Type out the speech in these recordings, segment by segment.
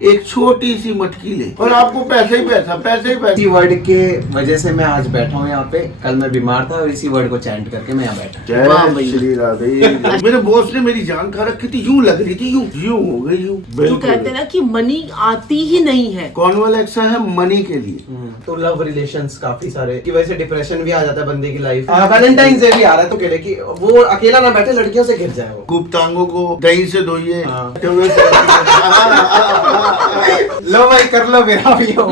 एक छोटी सी मटकी ले और आपको पैसे ही पैसा, पैसे ही पैसे। इसी वर्ड के वजह से मैं आज बैठा हूँ यहाँ पे। कल मैं बीमार था और इसी वर्ड को चैंट करके मैं यहाँ बैठा। जय श्री राधे। मेरे बॉस ने मेरी जान खा रखी थी, यूं लग रही थी, यूं यूं हो गई, यूं। जो कहते हैं ना कि मनी आती ही नहीं है। कॉन्वलेक्सा है मनी के लिए। तो लव रिलेशंस काफी सारे की वजह से डिप्रेशन भी आ जाता है बंदे की लाइफ। वैलेंटाइन डे भी आ रहा है तो कहले कि वो अकेला ना बैठे, लड़कियों से घिर जाए। वो गुप्तांगों को दही से धोइए। लो भाई कर लो, मेरा भी हो।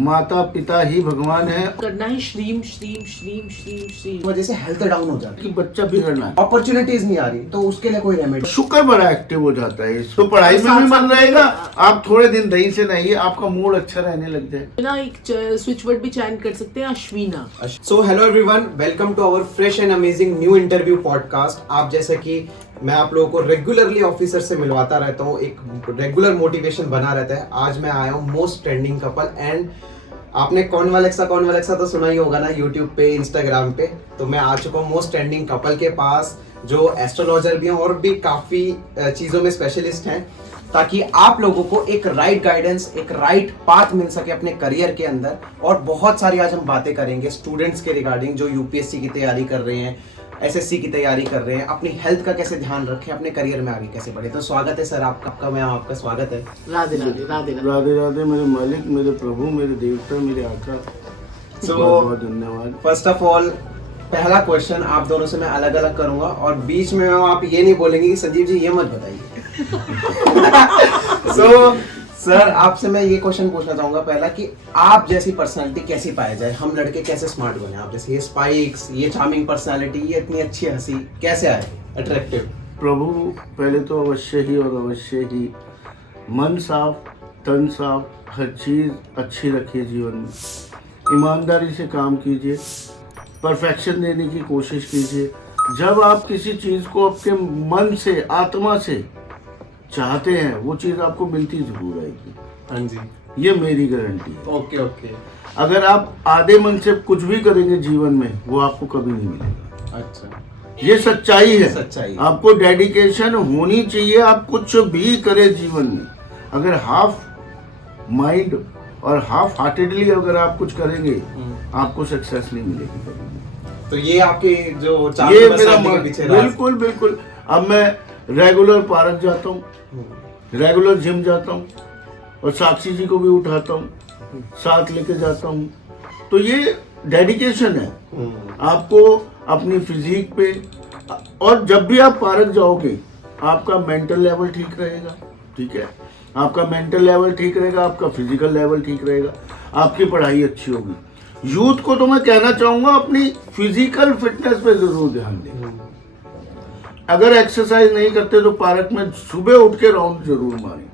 माता पिता ही भगवान है। करना है श्रीम श्रीम श्रीम श्रीम श्रीम। वजह से हेल्थ डाउन हो जाती कि है, बच्चा बिगड़ना है, अपॉर्चुनिटीज नहीं आ रही, तो उसके लिए कोई रेमेडी। शुक्र बड़ा एक्टिव हो जाता है, तो पढ़ाई में भी मन रहेगा। आप थोड़े दिन दही से नहिए, आपका मूड अच्छा रहने लग जाए ना। एक स्विच वर्ड भी चैन कर सकते हैं, Ashwina. So hello everyone, welcome to our fresh and amazing new interview podcast. आप जैसा कि मैं आप लोगों को रेगुलरली ऑफिसर से मिलवाता रहता हूँ, एक रेगुलर मोटिवेशन बना रहता है। आज मैं आया हूँ मोस्ट ट्रेंडिंग कपल, एंड आपने कॉन्वलेक्सा तो सुना ही होगा ना यूट्यूब पे, इंस्टाग्राम पे। तो मैं आ चुका हूँ मोस्ट ट्रेंडिंग कपल के पास, जो एस्ट्रोलॉजर भी हैं और भी काफ़ी चीज़ों में स्पेशलिस्ट हैं, ताकि आप लोगों को एक राइट गाइडेंस, एक राइट पाथ मिल सके अपने करियर के अंदर। और बहुत सारी आज हम बातें करेंगे स्टूडेंट्स के रिगार्डिंग, जो यूपीएससी की तैयारी कर रहे हैं, एसएससी की तैयारी कर रहे हैं, अपनी हेल्थ का कैसे ध्यान रखें, अपने करियर में आगे कैसे बढ़े। तो स्वागत है सर आपका, मैं आपका स्वागत है। राधे राधे राधे राधे। राधे राधे मेरे मालिक, मेरे प्रभु, मेरे देवता, मेरे आका। So, बहुत बहुत धन्यवाद। फर्स्ट ऑफ ऑल पहला क्वेश्चन आप दोनों से मैं अलग अलग करूंगा, और बीच में आप ये नहीं बोलेंगे कि संजीव जी ये मत बताइए। सो सर आपसे मैं ये क्वेश्चन पूछना चाहूंगा पहला, कि आप जैसी पर्सनालिटी कैसी पाया जाए, हम लड़के कैसे स्मार्ट बने, आप जैसे ये स्पाइक्स, ये चार्मिंग पर्सनालिटी, ये इतनी अच्छी हंसी कैसे आए, अट्रैक्टिव। प्रभु पहले तो अवश्य ही और अवश्य ही मन साफ, तन साफ, हर चीज अच्छी रखिए जीवन में। ईमानदारी से काम कीजिए, परफेक्शन देने की कोशिश कीजिए। जब आप किसी चीज को अपने मन से, आत्मा से चाहते हैं, वो चीज आपको मिलती जरूर आएगी। हाँ जी, ये मेरी गारंटी है। Okay okay. अगर आप आधे मन से कुछ भी करेंगे जीवन में, वो आपको कभी नहीं मिलेगा। अच्छा, ये सच्चाई है। सच्चाई। आपको डेडिकेशन होनी चाहिए। आप कुछ भी करें जीवन में, अगर हाफ माइंड और हाफ हार्टेडली अगर आप कुछ करेंगे, आपको सक्सेस नहीं मिलेगी कभी। तो ये आपके जो ये मेरा बिल्कुल बिल्कुल। अब मैं रेगुलर पार्क जाता हूँ, रेगुलर जिम जाता हूँ, और साक्षी जी को भी उठाता हूँ, साथ लेके जाता हूँ। तो ये डेडिकेशन है आपको अपनी फिजिक पे। और जब भी आप पार्क जाओगे, आपका मेंटल लेवल ठीक रहेगा, ठीक है, आपका मेंटल लेवल ठीक रहेगा, आपका फिजिकल लेवल ठीक रहेगा, आपकी पढ़ाई अच्छी होगी। यूथ को तो मैं कहना चाहूंगा, अपनी फिजिकल फिटनेस पे जरूर ध्यान दें। अगर एक्सरसाइज नहीं करते तो पार्क में सुबह उठ के राउंड जरूर मारें।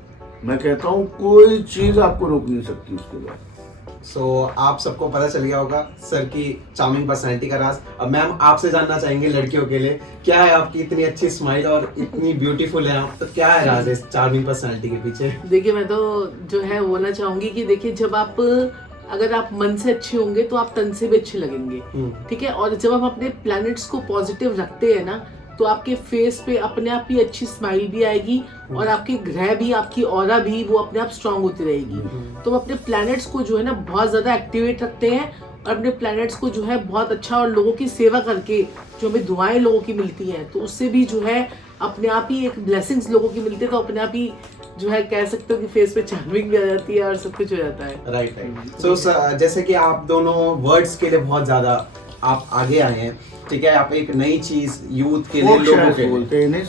मैं कहता हूँ कोई चीज आपको रोक नहीं सकती उसके बाद। सो आप सबको पता चल गया होगा सर की चार्मिंग पर्सनैलिटी का राज। अब मैम आपसे जानना चाहेंगे लड़कियों के लिए, क्या है आपकी इतनी अच्छी स्माइल और इतनी ब्यूटीफुल है आप, तो क्या है राज इस चार्मिंग पर्सनैलिटी के पीछे? देखिए, मैं तो जो है बोलना चाहूंगी कि देखिए, जब आप अगर आप मन से अच्छे होंगे तो आप तन से भी अच्छे लगेंगे, ठीक है। और जब हम अपने प्लैनेट्स को पॉजिटिव रखते हैं ना, तो आपके फेस पे अपने आप ही अच्छी स्माइल भी आएगी, और आपके ग्रह भी, आपकी ऑरा भी, वो अपने आप स्ट्रांग होती रहेगी। तो हम अपने प्लैनेट्स को जो है ना बहुत ज्यादा एक्टिवेट रखते हैं, और अपने प्लैनेट्स को जो है बहुत अच्छा, और लोगों की सेवा करके जो हमें दुआएं लोगों की मिलती हैं, तो उससे भी जो है अपने आप ही एक ब्लेसिंग्स लोगों की मिलती है। तो अपने आप ही जो है कह सकते हो कि फेस पे चार्मिंग भी आ जाती है और सब कुछ हो जाता है। Right right. सो जैसे कि आप दोनों वर्ड्स के लिए बहुत ज्यादा आप आगे आए हैं, ठीक है। आप एक नई चीज यूथ के लिए, लोगों के लिए,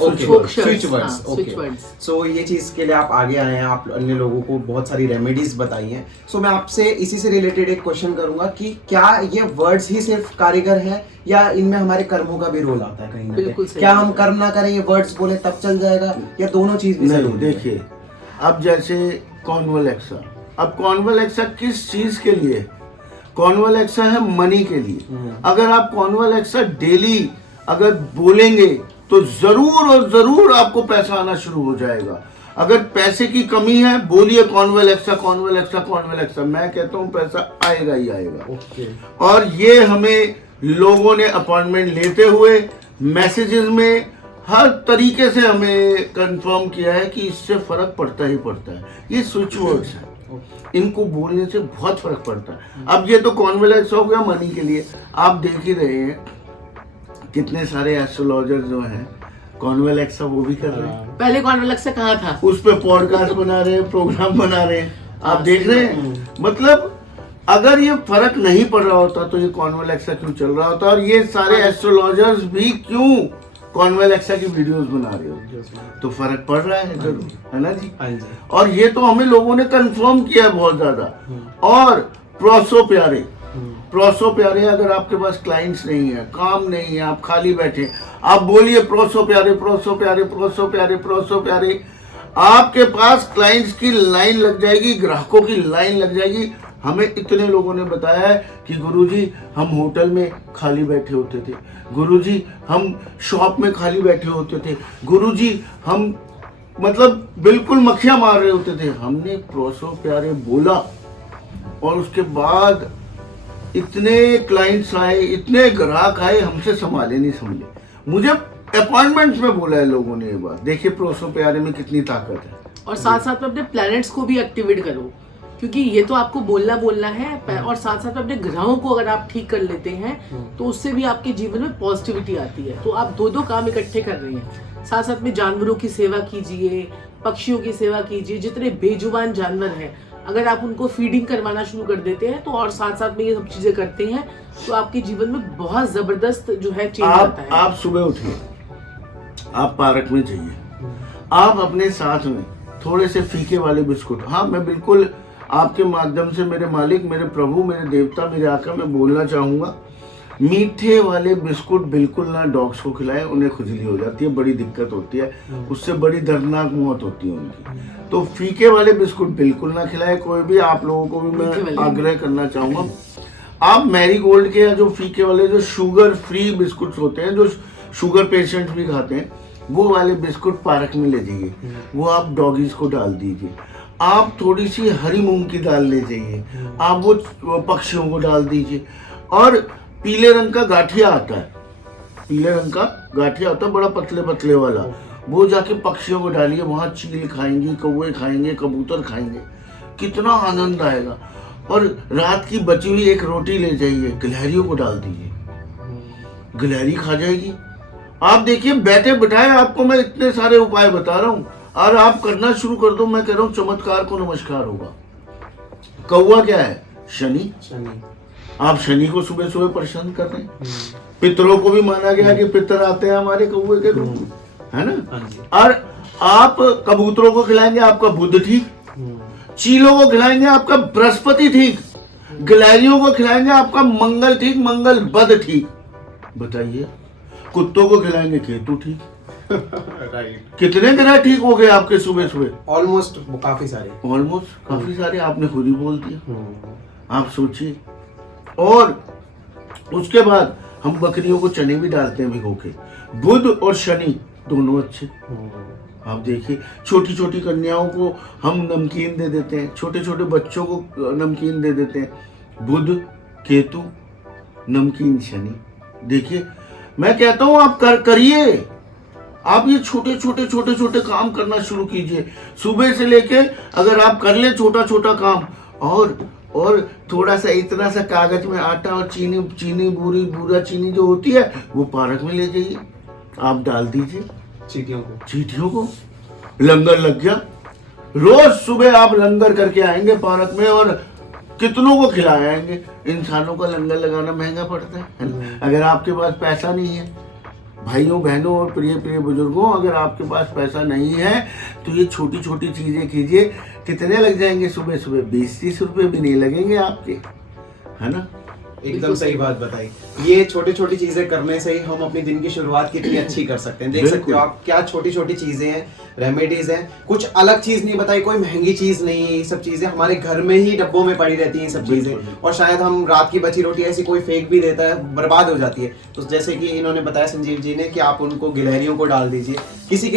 स्विच वर्ड्स, ओके। सो ये चीज के लिए आप आगे आए हैं, आप अन्य लोगों को बहुत सारी रेमेडीज बताई हैं। सो मैं आपसे इसी से रिलेटेड एक क्वेश्चन करूंगा कि क्या ये वर्ड्स ही सिर्फ कारीगर है, या इनमें हमारे कर्मों का भी रोल आता है कहीं ना कहीं? क्या हम कर्म ना करें, ये वर्ड्स बोले तब चल जाएगा, या दोनों चीज भी जरूरी है? देखिए, अब जैसे कॉन्वलेक्सा, अब कॉन्वलेक्सा किस चीज के लिए? कॉन्वलेक्सा है मनी के लिए। अगर आप कॉन्वलेक्सा डेली अगर बोलेंगे, तो जरूर और जरूर आपको पैसा आना शुरू हो जाएगा। अगर पैसे की कमी है, बोलिए कॉन्वलेक्सा कॉन्वलेक्सा कॉन्वलेक्सा, मैं कहता हूँ पैसा आएगा ही आएगा। और ये हमें लोगों ने अपॉइंटमेंट लेते हुए मैसेजेस में हर तरीके से हमें कंफर्म किया है कि इससे फर्क पड़ता ही पड़ता है। ये स्विच वर्ड्स हैं, इनको बोलने से बहुत फर्क पड़ता है। अब ये तो कॉन्वेलेक्स हो गया मनी के लिए, आप देख ही रहे हैं कितने सारे एस्ट्रोलॉजर जो हैं कॉन्वेलेक्स वो भी कर रहे हैं। पहले कॉन्वेलेक्स से कहाँ था, उस पे पॉडकास्ट बना रहे हैं, प्रोग्राम बना रहे हैं, आप देख रहे हैं। मतलब अगर ये फर्क नहीं पड़ रहा होता तो ये कॉन्वेलेक्सा क्यों चल रहा होता, और ये सारे एस्ट्रोलॉजर्स भी क्यों कॉन्वेलेक्सा की वीडियोस बना रहे हो, तो फर्क पड़ रहा है जरूर, है ना जी। और ये तो हमें लोगों ने कंफर्म किया है बहुत ज्यादा। और प्रोसो प्यारे अगर आपके पास क्लाइंट्स नहीं है, काम नहीं है, आप खाली बैठे, आप बोलिए प्रोसो प्यारे, आपके पास क्लाइंट्स की लाइन लग जाएगी, ग्राहकों की लाइन लग जाएगी। हमें इतने लोगों ने बताया है कि गुरुजी हम होटल में खाली बैठे होते थे, गुरुजी हम शॉप में खाली बैठे होते थे, गुरुजी हम मतलब बिल्कुल मक्खियां मार रहे होते थे। हमने प्रोसो प्यारे बोला और उसके बाद इतने क्लाइंट्स आए, इतने ग्राहक आए, हमसे संभाले नहीं समझे। मुझे अपॉइंटमेंट्स में बोला है लोगों ने ये बात। देखिए प्रोसो प्यारे में कितनी ताकत है। और साथ साथ में अपने प्लैनेट्स को भी एक्टिवेट करो, क्योंकि ये तो आपको बोलना है, और साथ साथ अपने ग्रहों को अगर आप ठीक कर लेते हैं तो उससे भी आपके जीवन में पॉजिटिविटी आती है। तो आप दो काम इकट्ठे कर रहे हैं। साथ साथ में जानवरों की सेवा कीजिए, पक्षियों की सेवा कीजिए, जितने बेजुबान जानवर हैं अगर आप उनको फीडिंग करवाना शुरू कर देते हैं तो, और साथ साथ में ये सब चीजें करते हैं तो आपके जीवन में बहुत जबरदस्त जो है चेंज आता है। आप सुबह उठिए, आप पार्क में जाइए, आप अपने साथ में थोड़े से फीके वाले बिस्कुट, हाँ मैं बिल्कुल आपके माध्यम से मेरे मालिक, मेरे प्रभु, मेरे देवता, मेरे आका, मैं बोलना चाहूँगा, मीठे वाले बिस्कुट बिल्कुल ना डॉग्स को खिलाएं, उन्हें खुजली हो जाती है, बड़ी दिक्कत होती है, उससे बड़ी दर्दनाक मौत होती है उनकी। तो फीके वाले बिस्कुट बिल्कुल ना खिलाएं कोई भी। आप लोगों को भी मैं आग्रह करना चाहूँगा, आप मैरीगोल्ड के या जो फीके वाले जो शुगर फ्री बिस्कुट होते हैं, जो शुगर पेशेंट्स भी खाते हैं, वो वाले बिस्कुट पार्क में ले जाइए, वो आप डॉगीज को डाल दीजिए। आप थोड़ी सी हरी मूंग की दाल ले जाइए, आप वो पक्षियों को डाल दीजिए। और पीले रंग का गाठिया आता है, पीले रंग का गाठिया होता है बड़ा पतले पतले वाला, वो जाके पक्षियों को डालिए, वहाँ चील खाएंगी, कौवे खाएंगे, कबूतर खाएंगे, कितना आनंद आएगा। और रात की बची हुई एक रोटी ले जाइए, गिलहरियों को डाल दीजिए, गिलहरी खा जाएगी। आप देखिए बैठे बिठाए, आपको मैं इतने सारे उपाय बता रहा हूँ और आप करना शुरू कर दो, मैं कह रहा हूँ चमत्कार को नमस्कार होगा। कौवा क्या है? शनि। आप शनि को सुबह सुबह प्रसन्न कर रहे हैं। पितरों को भी माना गया कि पितर आते हैं हमारे कौवे के रूप में, है ना। और आप कबूतरों को खिलाएंगे, आपका बुध ठीक, चीलों को खिलाएंगे, आपका बृहस्पति ठीक, गिलहरियों को खिलाएंगे, आपका मंगल ठीक, मंगल बद ठीक। बताइए, कुत्तों को खिलाएंगे, केतु ठीक। राइट। कितने ग्रह ठीक हो गए आपके सुबह सुबह? ऑलमोस्ट काफी सारे आपने खुद ही बोल दिया। आप सोचिए। और उसके बाद हम बकरियों को चने भी डालते हैं भिगो के। बुध और शनि दोनों अच्छे। आप देखिए, छोटी छोटी कन्याओं को हम नमकीन दे देते हैं, छोटे छोटे बच्चों को नमकीन दे देते हैं। बुध केतु नमकीन शनि। देखिए, मैं कहता हूं आप करिए, आप ये छोटे छोटे काम करना शुरू कीजिए सुबह से लेके। अगर आप कर ले छोटा छोटा काम, और थोड़ा सा इतना सा कागज में आटा और चीनी बूरा चीनी जो होती है वो पार्क में ले जाइए, आप डाल दीजिए चींटियों को। लंगर लग गया। रोज सुबह आप लंगर करके आएंगे पार्क में और कितनों को खिलाए आएंगे। इंसानों का लंगर लगाना महंगा पड़ता है ना। अगर आपके पास पैसा नहीं है, भाइयों बहनों और प्रिय बुजुर्गों, अगर आपके पास पैसा नहीं है तो ये छोटी छोटी चीजें कीजिए। कितने लग जाएंगे सुबह सुबह? 20-30 रुपए भी नहीं लगेंगे आपके, है ना। एकदम सही बात बताई। ये छोटी छोटी चीजें करने से ही हम अपने दिन की शुरुआत कितनी अच्छी कर सकते हैं। देख सकते हो आप, क्या छोटी छोटी चीजें हैं, रेमेडीज हैं। कुछ अलग चीज नहीं बताई, कोई महंगी चीज नहीं है। ये सब चीजें हमारे घर में ही डब्बों में पड़ी रहती हैं सब चीजें। और शायद हम रात की बची रोटी ऐसी कोई फेंक भी देता है, बर्बाद हो जाती है। तो जैसे कि इन्होंने बताया संजीव जी ने कि आप उनको गिलहरियों को डाल दीजिए, किसी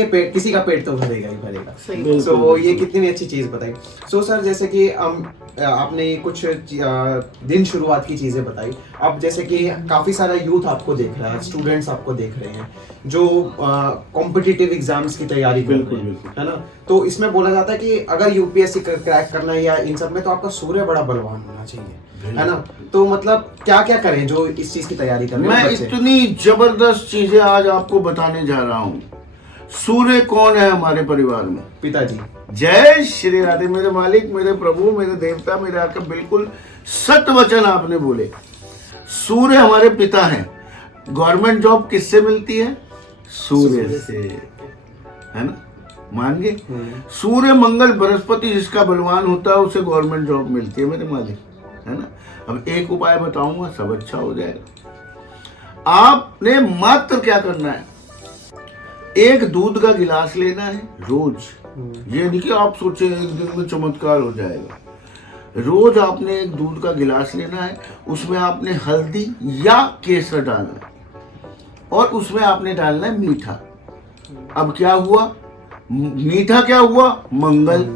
का पेट तो भरेगा ही भरेगा। सो ये कितनी अच्छी चीज बताई। सो सर, जैसे कि हम आपने कुछ दिन शुरुआत की चीजें बताई। अब जैसे कि काफी सारा यूथ आपको देख रहा है, स्टूडेंट्स आपको देख रहे हैं जो कॉम्पिटिटिव एग्जाम्स की तैयारी कर रहे हैं, है ना। तो इसमें बोला जाता है कि अगर यूपीएससी क्रैक करना है या इन सब में, तो आपका सूर्य बड़ा बलवान होना चाहिए, है ना। तो मतलब क्या क्या करें जो इस चीज की तैयारी कर रहे हैं? मैं इतनी जबरदस्त चीजें आज आपको बताने जा रहा हूँ। सूर्य कौन है हमारे परिवार में? पिताजी। जय श्री राधे। मेरे मालिक, मेरे प्रभु, मेरे देवता, मेरे आका, बिल्कुल सत्य वचन आपने बोले। सूर्य हमारे पिता हैं। गवर्नमेंट जॉब किससे मिलती है? सूर्य से, है ना, मान गए। सूर्य मंगल बृहस्पति जिसका बलवान होता है उसे गवर्नमेंट जॉब मिलती है मेरे मालिक, है ना। अब एक उपाय बताऊंगा, सब अच्छा हो जाएगा। आपने मात्र क्या करना है, एक दूध का गिलास लेना है रोज। ये नहीं कि आप सोचे एक दिन में चमत्कार हो जाएगा। रोज आपने एक दूध का गिलास लेना है, उसमें आपने हल्दी या केसर डालना है और उसमें आपने डालना है मीठा। अब क्या हुआ? मीठा क्या हुआ? मंगल।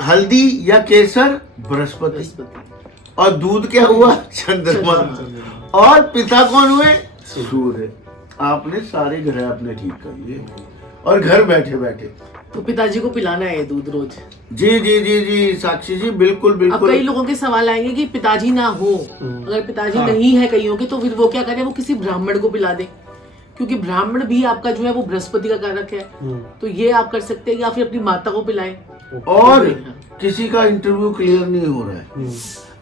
हल्दी या केसर बृहस्पति। और दूध क्या हुआ? चंद्रमा। और पिता कौन हुए? सूर्य। आपने सारे ग्रह अपने ठीक कर लिए और घर बैठे बैठे तो पिताजी को पिलाना है दूध रोज। जी जी जी जी साक्षी जी, बिल्कुल अब बिल्कुल। कई लोगों के सवाल आएंगे कि पिताजी ना हो, अगर पिताजी नहीं है कईयों के, तो फिर वो क्या करें? वो किसी ब्राह्मण को पिला दे, क्योंकि ब्राह्मण भी आपका जो है वो बृहस्पति का कारक है। तो ये आप कर सकते हैं, या फिर अपनी माता को पिलाएं। और किसी का इंटरव्यू क्लियर नहीं हो रहा है,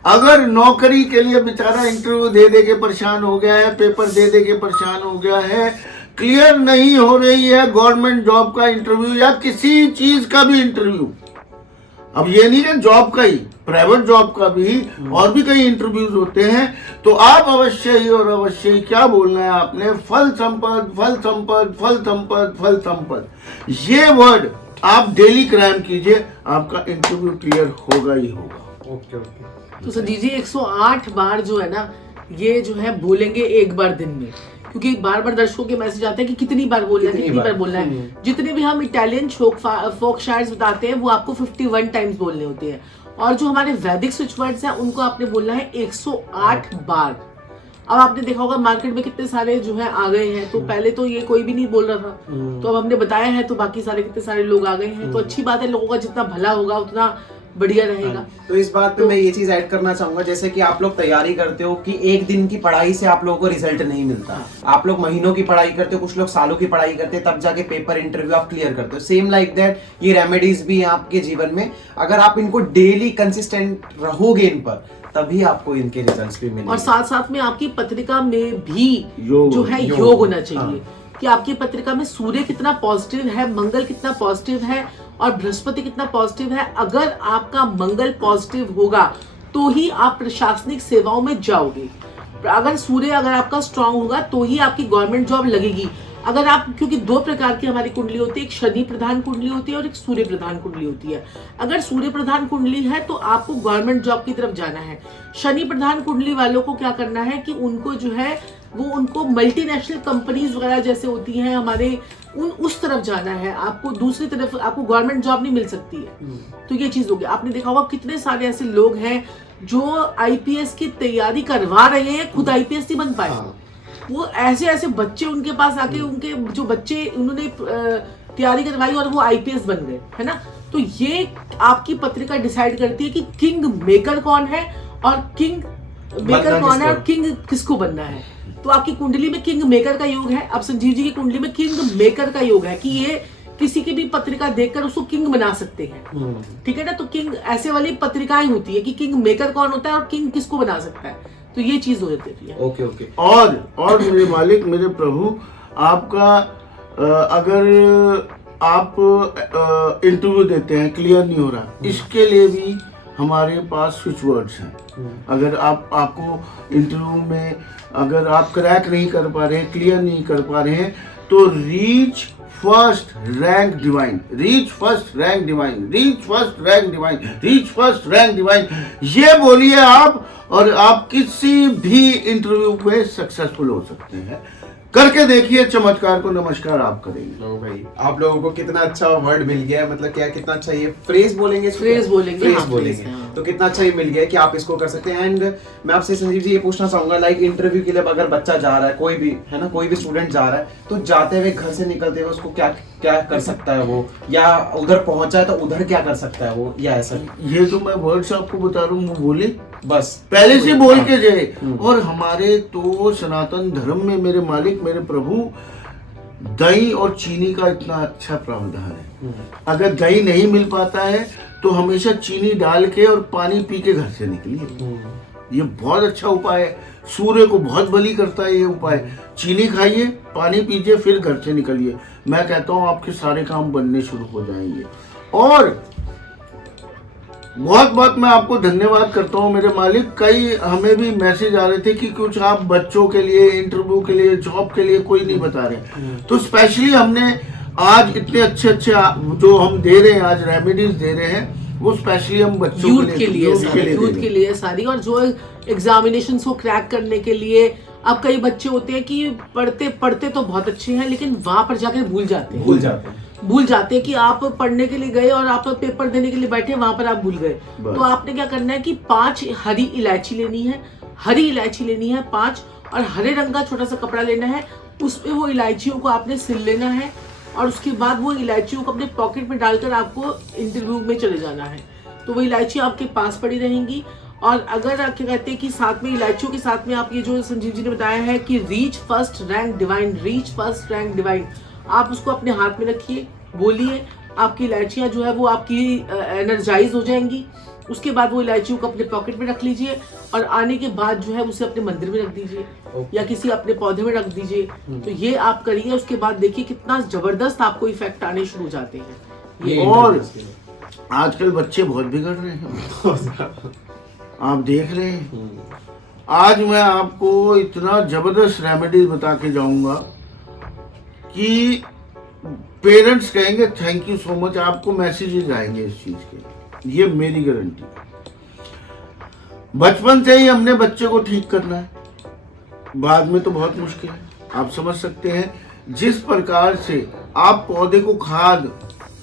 अगर नौकरी के लिए बेचारा इंटरव्यू दे दे के परेशान हो गया है, पेपर दे दे के परेशान हो गया है, क्लियर नहीं हो रही है गवर्नमेंट जॉब का इंटरव्यू या किसी चीज का भी इंटरव्यू। अब ये नहीं है जॉब का ही, प्राइवेट जॉब का भी और भी कई इंटरव्यूज होते हैं। तो आप अवश्य ही और अवश्य ही क्या बोलना है आपने? फल संपद, फल संपद, फल संपद, फल संपद। ये वर्ड आप डेली क्राइम कीजिए, आपका इंटरव्यू क्लियर होगा ही होगा। Okay okay. तो संजीव जी 108 बार जो है ना, ये जो है बोलेंगे एक बार दिन में, क्योंकि बार बार दर्शकों के मैसेज आते हैं कि कितनी बार बोलना है, कितनी बार बोलना है। जितने भी हम इटालियन फोक शायर्स बताते हैं वो आपको 51 टाइम्स बोलने होते हैं, और जो हमारे वैदिक स्विच वर्ड्स हैं उनको आपने बोलना है 108 बार। अब आपने देखा होगा मार्केट में कितने सारे जो है आ गए हैं, तो पहले तो ये कोई भी नहीं बोल रहा था, तो अब हमने बताया है तो बाकी सारे कितने सारे लोग आ गए हैं। तो अच्छी बात है, लोगों का जितना भला होगा उतना बढ़िया रहेगा। तो इस बात पे मैं ये चीज ऐड करना चाहूंगा, जैसे कि आप लोग तैयारी करते हो कि एक दिन की पढ़ाई से आप लोगों को रिजल्ट नहीं मिलता, आप लोग महीनों की पढ़ाई करते हो, कुछ लोग सालों की पढ़ाई करते हैं, तब जाके पेपर इंटरव्यू आप क्लियर करते हो। सेम लाइक दैट ये रेमेडीज भी हैं आपके जीवन में, अगर आप इनको डेली कंसिस्टेंट रहोगे इन पर, तभी आपको इनके रिजल्ट्स भी मिलेंगे। और साथ साथ में आपकी पत्रिका में भी जो है योग होना चाहिए, कि आपकी पत्रिका में सूर्य कितना पॉजिटिव है, मंगल कितना पॉजिटिव है और बृहस्पति कितना पॉजिटिव है। अगर आपका मंगल पॉजिटिव होगा तो ही आप प्रशासनिक सेवाओं में जाओगे। अगर सूर्य अगर आपका स्ट्रांग होगा तो ही आपकी गवर्नमेंट जॉब लगेगी। अगर आप, क्योंकि दो प्रकार की हमारी कुंडली होती है, एक शनि प्रधान कुंडली होती है और एक सूर्य प्रधान कुंडली होती है। अगर सूर्य प्रधान कुंडली है तो आपको गवर्नमेंट जॉब की तरफ जाना है। शनि प्रधान कुंडली वालों को क्या करना है कि उनको जो है वो उनको मल्टीनेशनल कंपनीज वगैरह जैसे होती हैं हमारे, उस तरफ जाना है। आपको दूसरी तरफ आपको गवर्नमेंट जॉब नहीं मिल सकती है। तो ये चीज होगी। आपने देखा होगा कितने सारे ऐसे लोग हैं जो आईपीएस की तैयारी करवा रहे हैं, खुद आईपीएस नहीं बन पाए। वो ऐसे ऐसे बच्चे उनके पास आके, उनके जो बच्चे उन्होंने तैयारी करवाई और वो आईपीएस बन गए, है ना। तो ये आपकी पत्रिका डिसाइड करती है कि किंग मेकर कौन है और किंग मेकर कौन है और किंग किसको बनना है। तो आपकी कुंडली में किंग मेकर का योग है। अब संजीव जी की कुंडली में किंग मेकर का योग है कि ये किसी की भी पत्रिका देखकर उसको किंग बना सकते हैं, ठीक है ना। तो किंग ऐसे वाली पत्रिकाएं होती है कि किंग मेकर कौन होता है और किंग किसको बना सकता है, तो ये चीज हो जाती है। Okay okay. और मेरे मालिक, मेरे प्रभु, आपका अगर आप इंटरव्यू देते हैं क्लियर नहीं हो रहा, इसके लिए भी हमारे पास स्विच वर्ड्स हैं। अगर आपको इंटरव्यू में अगर आप क्रैक नहीं कर पा रहे हैं, क्लियर नहीं कर पा रहे हैं, तो reach first rank divine, reach first rank divine, reach first rank divine, reach first rank divine, ये बोलिए आप, और आप किसी भी इंटरव्यू में सक्सेसफुल हो सकते हैं। करके देखिए, चमत्कार को नमस्कार आप करेंगे। लो भाई, आप लोगों को कितना अच्छा वर्ड मिल गया है, मतलब क्या कितना अच्छा ये फ्रेज बोलेंगे, फ्रेज बोलेंगे, फ्रेज हाँ, बोलेंगे। फ्रेज, हाँ। तो कितना अच्छा ये मिल गया है कि आप इसको कर सकते हैं। एंड मैं आपसे संजीव जी ये पूछना चाहूंगा, लाइक इंटरव्यू के लिए अगर बच्चा जा रहा है, कोई भी है ना, कोई भी स्टूडेंट जा रहा है, तो जाते हुए घर से निकलते हुए उसको क्या क्या कर सकता है वो, या उधर पहुंचा है तो उधर क्या कर सकता है वो, या ऐसा? ये तो मैं वर्ड्स आपको बता रहा हूँ, वो बोले बस पहले से बोल के जाए। और हमारे तो सनातन धर्म में मेरे मालिक मेरे प्रभु दही और चीनी का इतना अच्छा प्रावधान है। अगर दही नहीं मिल पाता है तो हमेशा चीनी डाल के और पानी पी के घर से निकलिए। ये बहुत अच्छा उपाय है, सूर्य को बहुत बलि करता है ये उपाय। चीनी खाइए, पानी पीजिए, फिर घर से निकलिए। मैं कहता हूँ आपके सारे काम बनने शुरू हो जाएंगे। और बहुत बहुत मैं आपको धन्यवाद करता हूँ मेरे मालिक। कई हमें भी मैसेज आ रहे थे कि कुछ आप बच्चों के लिए, इंटरव्यू के लिए, जॉब के लिए कोई नहीं बता रहे, तो स्पेशली हमने आज इतने अच्छे अच्छे जो हम दे रहे हैं, आज रेमेडीज दे रहे हैं, वो स्पेशली हम बच्चों यूथ के लिए सारी। और जो एग्जामिनेशन को क्रैक करने के लिए, अब कई बच्चे होते हैं कि पढ़ते पढ़ते तो बहुत अच्छे हैं लेकिन वहां पर जाकर भूल जाते हैं कि आप पढ़ने के लिए गए और आप पेपर देने के लिए बैठे, वहां पर आप भूल गए। तो आपने क्या करना है कि 5 हरी इलायची लेनी है, 5, और हरे रंग का छोटा सा कपड़ा लेना है, उसमें वो इलायचियों को आपने सिल लेना है और उसके बाद वो इलायचियों को अपने पॉकेट में डालकर आपको इंटरव्यू में चले जाना है। तो वो इलायची आपके पास पड़ी रहेंगी। और अगर आप क्या कहते हैं कि साथ में इलायचियों के साथ में आप ये जो संजीव जी ने बताया है कि रीच फर्स्ट रैंक डिवाइन, आप उसको अपने हाथ में रखिए, बोलिए, आपकी इलायचियाँ जो है वो आपकी एनर्जाइज हो जाएंगी। उसके बाद वो इलायचियों को अपने पॉकेट में रख लीजिए और आने के बाद जो है उसे अपने मंदिर में रख दीजिए या किसी अपने पौधे में रख दीजिए। तो ये आप करिए, उसके बाद देखिए कितना जबरदस्त आपको इफेक्ट आने शुरू हो जाते हैं। और आजकल बच्चे बहुत बिगड़ रहे हैं, आप देख रहे हैं। आज मैं आपको इतना जबरदस्त रेमेडीज बता के जाऊंगा कि पेरेंट्स कहेंगे थैंक यू सो मच, आपको मैसेजेस आएंगे इस चीज के, ये मेरी गारंटी। बचपन से ही हमने बच्चे को ठीक करना है, बाद में तो बहुत मुश्किल है। आप समझ सकते हैं जिस प्रकार से आप पौधे को खाद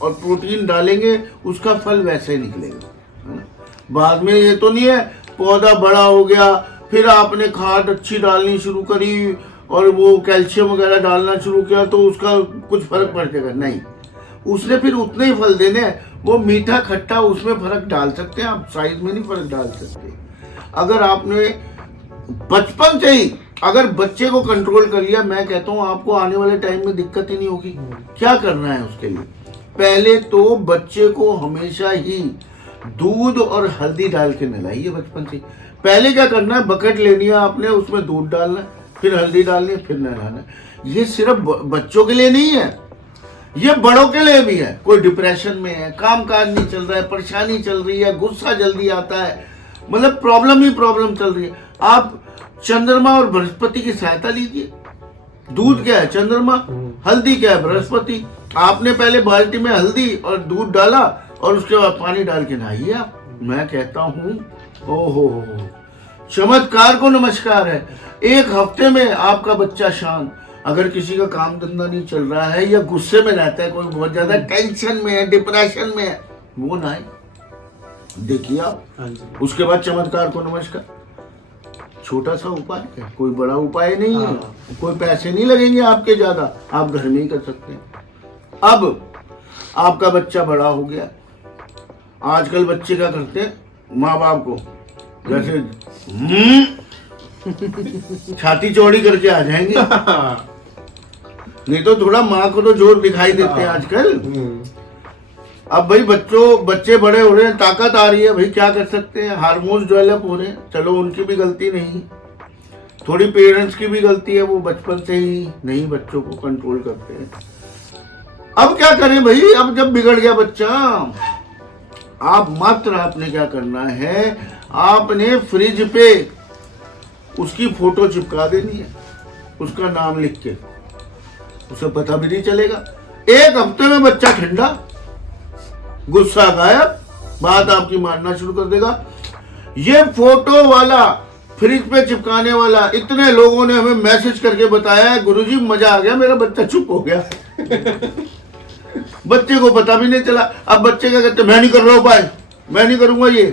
और प्रोटीन डालेंगे उसका फल वैसे ही निकलेगा, है ना। बाद में ये तो नहीं है पौधा बड़ा हो गया फिर आपने खाद अच्छी डालनी शुरू करी और वो कैल्शियम वगैरह डालना शुरू किया तो उसका कुछ फर्क पड़ जाएगा, नहीं। उसने फिर उतने ही फल देने हैं, वो मीठा खट्टा उसमें फर्क डाल सकते हैं आप, साइज में नहीं फर्क डाल सकते। अगर आपने बचपन से ही अगर बच्चे को कंट्रोल कर लिया, मैं कहता हूँ आपको आने वाले टाइम में दिक्कत ही नहीं होगी। क्या करना है उसके लिए, पहले तो बच्चे को हमेशा ही दूध और हल्दी डाल के नहलाइए बचपन से। पहले क्या करना है, बकेट लेनी है आपने, उसमें दूध डालना है, फिर हल्दी डालनी है, फिर नहलाना है। ये सिर्फ बच्चों के लिए नहीं है, ये बड़ों के लिए भी है। कोई डिप्रेशन में है, काम काज नहीं चल रहा है, परेशानी चल रही है, गुस्सा जल्दी आता है, मतलब प्रॉब्लम ही प्रॉब्लम चल रही है, आप चंद्रमा और बृहस्पति की सहायता लीजिए। दूध क्या है, चंद्रमा, हल्दी क्या है, बृहस्पति। आपने पहले बाल्टी में हल्दी और दूध डाला और उसके बाद पानी डाल के नहाइए आप। मैं कहता हूँ ओहो चमत्कार को नमस्कार है। एक हफ्ते में आपका बच्चा शांत। अगर किसी का काम धंधा नहीं चल रहा है या गुस्से में रहता है, कोई बहुत ज्यादा टेंशन में है, डिप्रेशन में है, वो ना देखिए आप। उसके बाद चमत्कार को नमस्कार, छोटा सा उपाय है, कोई बड़ा उपाय नहीं है, कोई पैसे नहीं लगेंगे आपके ज्यादा, आप घर में ही कर सकते हैं। अब आपका बच्चा बड़ा हो गया, आजकल बच्चे क्या करते हैं, माँ बाप को जैसे छाती चौड़ी करके आ जाएंगे, नहीं तो थोड़ा माँ को तो जोर दिखाई देते हैं आजकल। अब भाई बच्चे बड़े हो रहे हैं, ताकत आ रही है, भाई क्या कर सकते हैं, हार्मोन्स डेवलप हो रहे हैं, चलो उनकी भी गलती नहीं, थोड़ी पेरेंट्स की भी गलती है, वो बचपन से ही नहीं बच्चों को कंट्रोल करते हैं। अब क्या करें भाई, अब जब बिगड़ गया बच्चा, आप मात्र आपने क्या करना है, आपने फ्रिज पे उसकी फोटो चिपका देनी है, उसका नाम लिख के, उसे पता भी नहीं चलेगा। एक हफ्ते में बच्चा ठंडा, गुस्सा गायब, बात आपकी मानना शुरू कर देगा। ये फोटो वाला फ्रिज पे चिपकाने वाला इतने लोगों ने हमें मैसेज करके बताया है, गुरुजी मजा आ गया, मेरा बच्चा चुप हो गया। बच्चे को पता भी नहीं चला। अब बच्चे क्या कहते, मैं नहीं कर रहा उपाय, मैं नहीं करूंगा ये।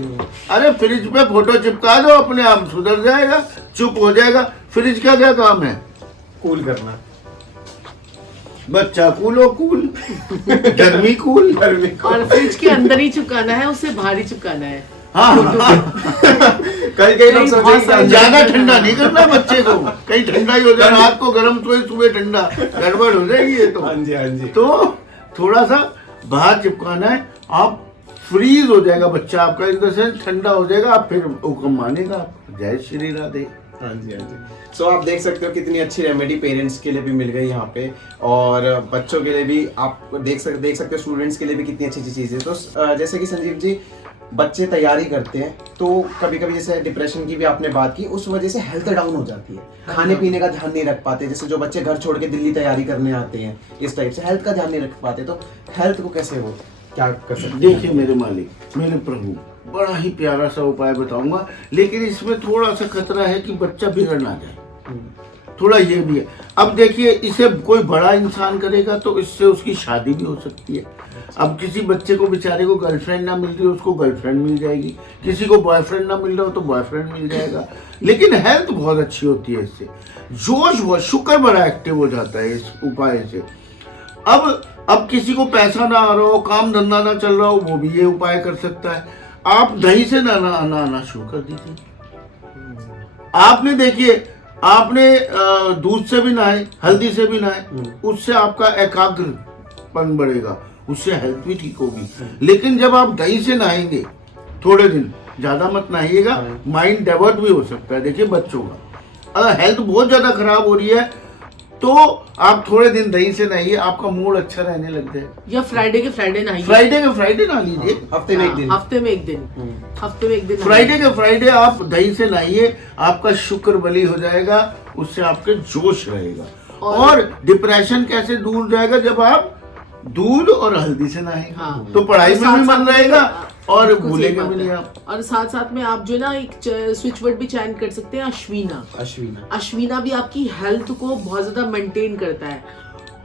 अरे फ्रिज पे फोटो चिपका दो, अपने आप सुधर जाएगा, चुप हो जाएगा। फ्रिज का क्या काम है? कूल करना, बच्चा कूल हो कूल, गर्मी कूल। और फ्रिज के अंदर ही चिपकाना है, उसे बाहर ही चिपकाना है। हाँ कई लोग सोचेंगे ज्यादा ठंडा नहीं करना बच्चे को, कहीं ठंडा ही हो जाए, रात को गर्म तो सुबह ठंडा, गड़बड़ हो जाएगी ये तो। हाँ जी, हाँ जी। तो थोड़ा सा बाहर चिपकाना है, आप फ्रीज हो जाएगा बच्चा आपका, इन द सेंस ठंडा हो जाएगा, आप फिर हुक्म मानेगा। जय श्री राधे। हाँ जी, हाँ जी। सो आप देख सकते हो कितनी अच्छी रेमेडी पेरेंट्स के लिए भी मिल गई यहाँ पे, और बच्चों के लिए भी आप देख सकते हो, स्टूडेंट्स के लिए भी कितनी अच्छी अच्छी चीज़ें। तो जैसे कि संजीव जी, बच्चे तैयारी करते हैं तो कभी कभी जैसे डिप्रेशन की भी आपने बात की, उस वजह से हेल्थ डाउन हो जाती है, खाने पीने का ध्यान नहीं रख पाते। जैसे जो बच्चे घर छोड़ के दिल्ली तैयारी करने आते हैं, इस टाइप से हेल्थ का ध्यान नहीं रख पाते, तो हेल्थ को कैसे वो क्या कर सकते हैं? देखिए मेरे मालिक, मेरे प्रभु, बड़ा ही प्यारा सा उपाय बताऊंगा, लेकिन इसमें थोड़ा सा खतरा है कि बच्चा बिगड़ ना जाए, थोड़ा ये भी है। अब देखिए, इसे कोई बड़ा इंसान करेगा तो इससे उसकी शादी भी हो सकती है। अब किसी बच्चे को बेचारे को गर्लफ्रेंड ना मिल रही, उसको गर्लफ्रेंड मिल जाएगी, किसी को बॉयफ्रेंड ना मिल रहा हो तो बॉयफ्रेंड मिल जाएगा। लेकिन हेल्थ बहुत अच्छी होती है इससे, जोश बहुत, शुक्र बड़ा एक्टिव हो जाता है इस उपाय से। अब किसी को पैसा ना आ रहा हो, काम धंधा ना चल रहा हो, वो भी ये उपाय कर सकता है। आप दही से नहाना शुरू कर दीजिए। आपने देखिए, आपने दूध से भी नहाए, हल्दी से भी नहाए, उससे आपका एकाग्रपन बढ़ेगा, उससे हेल्थ भी ठीक होगी। लेकिन जब आप दही से नहाएंगे थोड़े दिन, ज्यादा मत नहाइएगा, माइंड डाइवर्ट भी हो सकता है। देखिए बच्चों का अगर हेल्थ बहुत ज्यादा खराब हो रही है तो आप थोड़े दिन दही से नहाइए, आपका मूड अच्छा रहने लग जाए। या फ्राइडे के फ्राइडे नहाइए, फ्राइडे नहा लीजिए, हफ्ते में एक दिन, हफ्ते में एक दिन फ्राइडे के फ्राइडे आप दही से नहाइए, आपका शुक्र बली हो जाएगा, उससे आपके जोश रहेगा। और डिप्रेशन कैसे दूर जाएगा? जब आप दूध और हल्दी से नहाएंगे। हाँ। तो पढ़ाई में भी मन रहेगा और भूलेंगे भी नहीं आप। और साथ साथ में आप जो ना एक स्विच वर्ड भी चयन कर सकते हैं, अश्विना भी आपकी हेल्थ को बहुत ज्यादा मेंटेन करता है।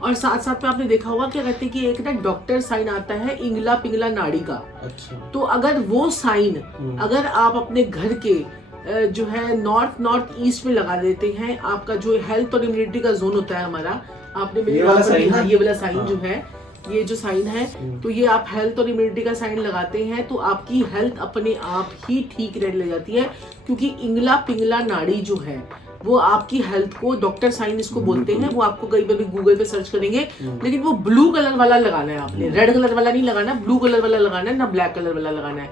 और साथ साथ में आपने देखा होगा क्या कहते हैं कि एक ना डॉक्टर साइन आता है इंगला पिंगला नाड़ी का। अच्छा। तो अगर वो साइन अगर आप अपने घर के जो है नॉर्थ ईस्ट में लगा देते हैं, आपका जो हेल्थ और इम्यूनिटी का जोन होता है हमारा, आपने ये वाला साइन जो है, ये जो साइन है, तो ये आप हेल्थ और इम्यूनिटी का साइन लगाते हैं तो आपकी हेल्थ अपने आप ही ठीक रहने लग जाती है। क्योंकि इंगला पिंगला नाड़ी जो है वो आपकी हेल्थ को, डॉक्टर साइन इसको बोलते हैं, वो आपको कहीं पर भी गूगल पे सर्च करेंगे, लेकिन वो ब्लू कलर वाला लगाना है आपने, रेड कलर वाला नहीं लगाना, ब्लू कलर वाला लगाना है, ना ब्लैक कलर वाला लगाना है।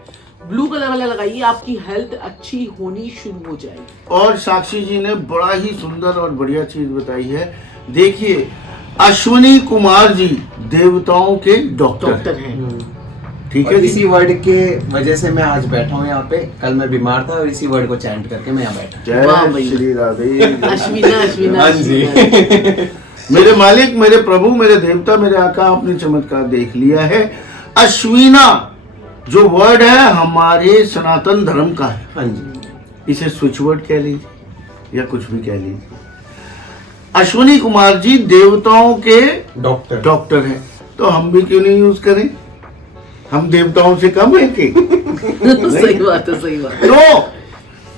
ब्लू कलर वाला लगाइए, आपकी हेल्थ अच्छी होनी शुरू हो जाएगी। और साक्षी जी ने बड़ा ही सुंदर और बढ़िया चीज बताई है। देखिए, अश्विनी कुमार जी देवताओं के डॉक्टर हैं, ठीक है। इसी वर्ड के वजह से मैं आज बैठा हूँ यहाँ पे, कल मैं बीमार था और इसी वर्ड को चैंट करके मैं यहाँ बैठा। जय श्री राधे। अश्विना हाँ जी। मेरे मालिक, मेरे प्रभु, मेरे देवता, मेरे आका, आपने चमत्कार देख लिया है। अश्विना जो वर्ड है हमारे सनातन धर्म का है। हाँ जी। इसे स्विच वर्ड कह लीजिए या कुछ भी कह लीजिए। अश्विनी कुमार जी देवताओं के डॉक्टर हैं, तो हम भी क्यों नहीं यूज करें? हम देवताओं से कम है कि? सही बात है। तो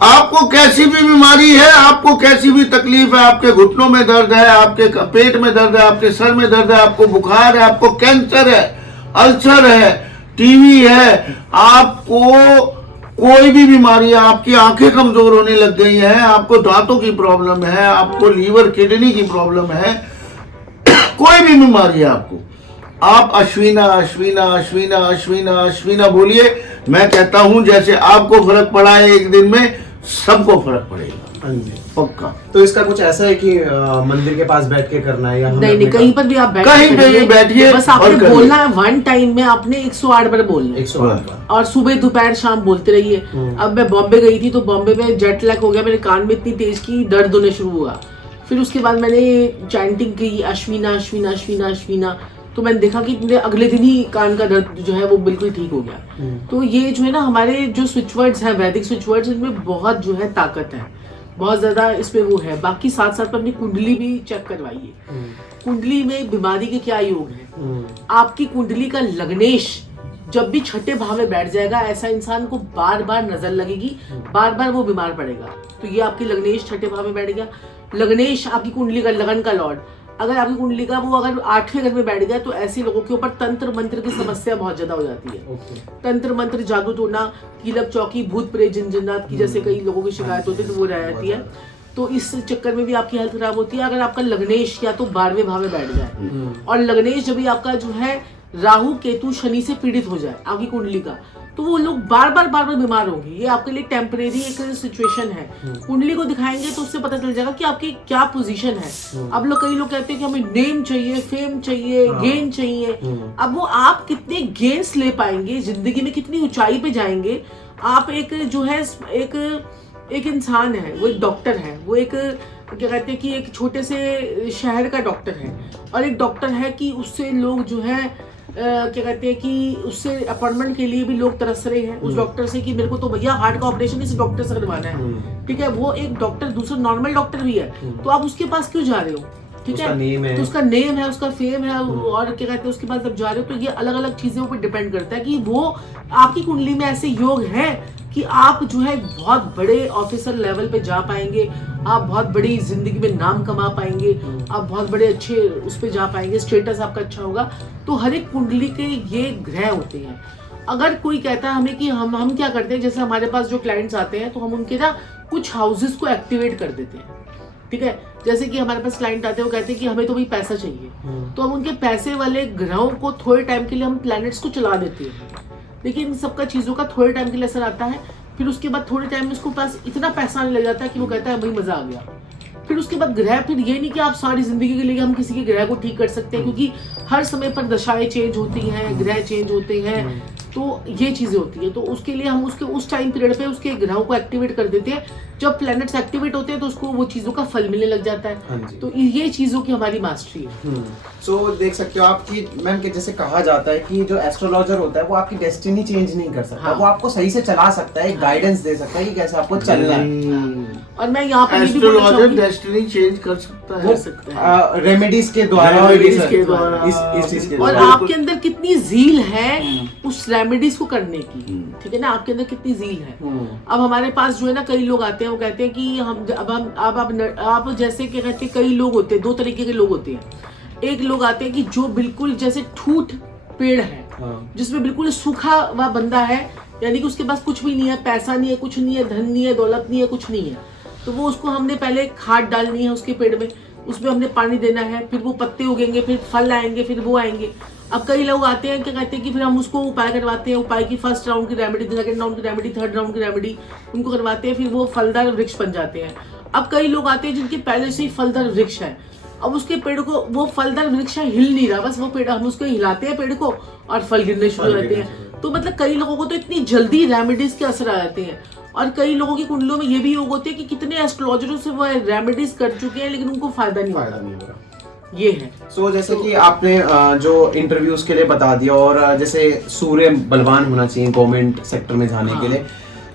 आपको कैसी भी बीमारी है, आपको कैसी भी तकलीफ है, आपके घुटनों में दर्द है, आपके पेट में दर्द है, आपके सर में दर्द है, आपको बुखार है, आपको कैंसर है, अल्सर है, टीवी है, आपको कोई भी बीमारी है, आपकी आंखें कमजोर होने लग गई हैं, आपको दांतों की प्रॉब्लम है, आपको लीवर किडनी की प्रॉब्लम है, कोई भी बीमारी है आपको, आप अश्विना अश्विना अश्विना अश्विना अश्विना बोलिए। मैं कहता हूं जैसे आपको फर्क पड़ा है एक दिन में, सबको फर्क पड़ेगा। हाँ जी, पक्का। तो इसका कुछ ऐसा है कि मंदिर के पास बैठ के करना है या नहीं, कहीं पर भी आप कहीं पे भी बैठिए, बस आपने बोलना है, वन टाइम में आपने 108 बार बोलना है, 108 बार, और सुबह दोपहर शाम बोलते रहिए। अब मैं बॉम्बे गई थी तो बॉम्बे में जेट लैग हो गया, मेरे कान में इतनी तेज की दर्द होने शुरू हुआ। फिर उसके बाद मैंने चैंटिंग की अश्विना अश्विना अश्विना अश्विना, तो मैंने देखा कि मेरे अगले दिन ही कान का दर्द जो है वो बिल्कुल ठीक हो गया। तो ये जो है ना हमारे जो स्विच वर्ड्स हैं, वैदिक स्विच वर्ड्स, इनमें बहुत जो है ताकत है, बहुत ज्यादा इसमें वो है। बाकी साथ साथ में अपनी कुंडली भी चेक करवाइए। कुंडली में बीमारी के क्या योग हैं, आपकी कुंडली का लग्नेश जब भी छठे भाव में बैठ जाएगा, ऐसा इंसान को बार बार नजर लगेगी, बार बार वो बीमार पड़ेगा। तो ये आपकी लग्नेश छठे भाव में बैठ गया। लग्नेश आपकी कुंडली का लगन का लॉर्ड, अगर आपकी कुंडली का वो अगर 8वें घर में बैठ गया तो ऐसे लोगों के ऊपर तंत्र मंत्र की समस्या बहुत ज्यादा हो जाती है। तंत्र मंत्र, जादू टोना, कीलक चौकी, भूत प्रेत, जिनजिन्नात की जैसे कई लोगों की शिकायत होती है, तो वो रह जाती है। तो इस चक्कर में भी आपकी हेल्थ खराब होती है। अगर आपका लग्नेश या तो 12वें भाव में बैठ जाए, और लग्नेश जब भी आपका जो है राहु केतु शनि से पीड़ित हो जाए आपकी कुंडली का, तो वो लोग बार बार बीमार होंगे। ये आपके लिए टेम्परेरी एक सिचुएशन है। कुंडली को दिखाएंगे तो उससे पता चल जाएगा कि आपकी क्या पोजीशन है। अब कई लोग कहते हैं कि हमें नेम चाहिए, फेम चाहिए, गेन चाहिए। अब वो आप कितने गेन्स ले पाएंगे, जिंदगी में कितनी ऊंचाई पे जाएंगे। आप एक जो है एक इंसान है, वो एक डॉक्टर है, वो एक क्या कहते हैं कि एक छोटे से शहर का डॉक्टर है, और एक डॉक्टर है कि उससे लोग जो है क्या कहते हैं कि उससे अपॉइंटमेंट के लिए भी लोग तरस रहे हैं उस डॉक्टर से कि मेरे को तो भैया हार्ट का ऑपरेशन इस डॉक्टर से करवाना है। ठीक है, वो एक डॉक्टर दूसरा नॉर्मल डॉक्टर भी है, तो आप उसके पास क्यों जा रहे हो? ठीक है, तो उसका नेम है, उसका फेम है, और क्या कहते हैं उसके पास जब जा रहे हो तो ये अलग अलग चीजों पर डिपेंड करता है कि वो आपकी कुंडली में ऐसे योग है कि आप जो है बहुत बड़े ऑफिसर लेवल पे जा पाएंगे, आप बहुत बड़ी जिंदगी में नाम कमा पाएंगे, आप बहुत बड़े अच्छे उस पे जा पाएंगे, स्टेटस आपका अच्छा होगा। तो हर एक कुंडली के ये ग्रह होते हैं। अगर कोई कहता है हमें कि हम क्या करते हैं, जैसे हमारे पास जो क्लाइंट्स आते हैं तो हम उनके ना कुछ हाउसेस को एक्टिवेट कर देते हैं। ठीक है, जैसे कि हमारे पास क्लाइंट आते हैं, वो कहते हैं कि हमें तो भाई पैसा चाहिए, तो हम उनके पैसे वाले ग्रहों को थोड़े टाइम के लिए हम प्लैनेट्स को चला देते हैं। लेकिन सबका चीजों का थोड़े टाइम के लिए असर आता है, फिर उसके बाद थोड़े टाइम में उसको पास इतना पैसा आने लग जाता है कि वो कहता है भाई मजा आ गया। फिर उसके बाद ग्रह, फिर ये नहीं कि आप सारी जिंदगी के लिए हम किसी के ग्रह को ठीक कर सकते हैं, क्योंकि हर समय पर दशाएं चेंज होती हैं, ग्रह चेंज होते हैं, तो ये चीजें होती है। तो उसके लिए हम उसके उस टाइम पीरियड पे उसके ग्रहों को एक्टिवेट कर देते हैं। जब प्लैनेट्स एक्टिवेट होते हैं तो उसको वो चीजों का फल मिलने लग जाता है। तो ये चीजों की हमारी मास्टरी है। सो देख सकते हो आपकी मैम के जैसे कहा जाता है कि जो एस्ट्रोलॉजर होता है वो आपकी डेस्टिनी चेंज नहीं कर सकता। वो आपको सही से चला सकता है, गाइडेंस दे सकता है कि कैसे आपको चलना है। और मैं यहाँ पर एस्ट्रोलॉजर डेस्टिनी चेंज कर सकता है रेमेडीज के द्वारा। और आपके अंदर कितनी जील है उस रेमेडीज को करने की। ठीक है ना, आपके अंदर कितनी जील है। अब हमारे पास जो है ना कई लोग आते हैं, वो कहते हैं कि आप जैसे क्या कहते हैं, कई लोग होते हैं, दो तरीके के लोग होते हैं। एक लोग आते हैं कि जो बिल्कुल जैसे ठूठ पेड़ है, जिसमें बिल्कुल सूखा हुआ बंदा है, यानी कि उसके पास कुछ भी नहीं है, पैसा नहीं है, कुछ नहीं है, धन नहीं है, दौलत नहीं है, कुछ नहीं है। तो वो उसको हमने पहले खाद डालनी है उसके पेड़ में, उसमें हमने पानी देना है, फिर वो पत्ते उगेंगे, फिर फल आएंगे, फिर वो आएंगे। अब कई लोग आते हैं क्या कहते हैं कि फिर हम उसको उपाय करवाते हैं, उपाय की फर्स्ट राउंड की रेमेडी, सेकंड राउंड की रेमेडी, थर्ड राउंड की रेमेडी उनको करवाते हैं, फिर वो फलदार वृक्ष बन जाते हैं। अब कई लोग आते हैं जिनके पहले से ही फलदार वृक्ष है, अब उसके पेड़ को वो फलदार वृक्ष हिल नहीं रहा, बस वो पेड़ हम उसको हिलाते हैं पेड़ को और फल गिरने शुरू हो जाते हैं। तो मतलब कई लोगों को तो इतनी जल्दी रेमेडीज के असर आ जाते हैं। और कई लोगों की कुंडलियों में ये भी योग होते हैं कि कितने एस्ट्रोलॉजरों से वो रेमेडीज कर चुके हैं लेकिन उनको फायदा नहीं हो रहा। ये है। सो जैसे कि आपने जो इंटरव्यूज के लिए बता दिया, और जैसे सूर्य बलवान होना चाहिए गवर्नमेंट सेक्टर में जाने के लिए,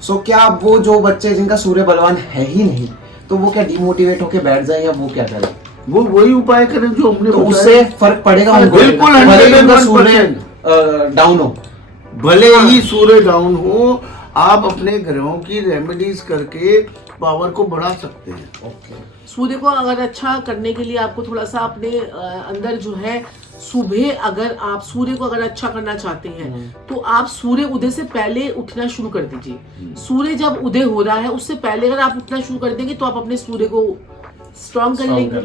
सो क्या वो जो बच्चे जिनका सूर्य बलवान है ही नहीं, तो वो क्या डिमोटिवेट होके बैठ जाए या वो क्या करें? वो वही उपाय करें जो हमने तो उससे फर्क पड़ेगा? बिल्कुल, भले ही सूर्य डाउन हो, भले ही सूर्य डाउन हो, आप अपने ग्रहों की रेमेडीज करके पावर को बढ़ा सकते हैं। सूर्य को अगर अच्छा करने के लिए आपको थोड़ा सा अपने अंदर जो है सुबह, अगर आप सूर्य को अगर अच्छा करना चाहते हैं तो आप सूर्य उदय से पहले उठना शुरू कर दीजिए। सूर्य जब उदय हो रहा है उससे पहले अगर आप उठना शुरू कर देंगे तो आप अपने सूर्य को स्ट्रॉन्ग कर लेंगे।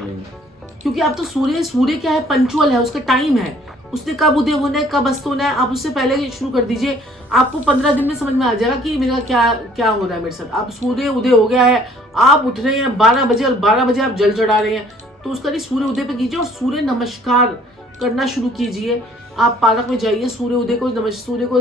क्योंकि आप तो सूर्य क्या है, पंचुअल है, उसका टाइम है, उसने कब उदय होना है, कब अस्त होना है, आप उससे पहले शुरू कर दीजिए। आपको 15 दिन में समझ में आ जाएगा कि मेरा क्या हो रहा है मेरे साथ। आप सूर्य उदय हो गया है, आप उठ रहे हैं 12 बजे और 12 बजे आप जल चढ़ा रहे हैं, तो उसका नहीं सूर्य उदय पे कीजिए और सूर्य नमस्कार करना शुरू कीजिए। आप पार्क में जाइए, सूर्य को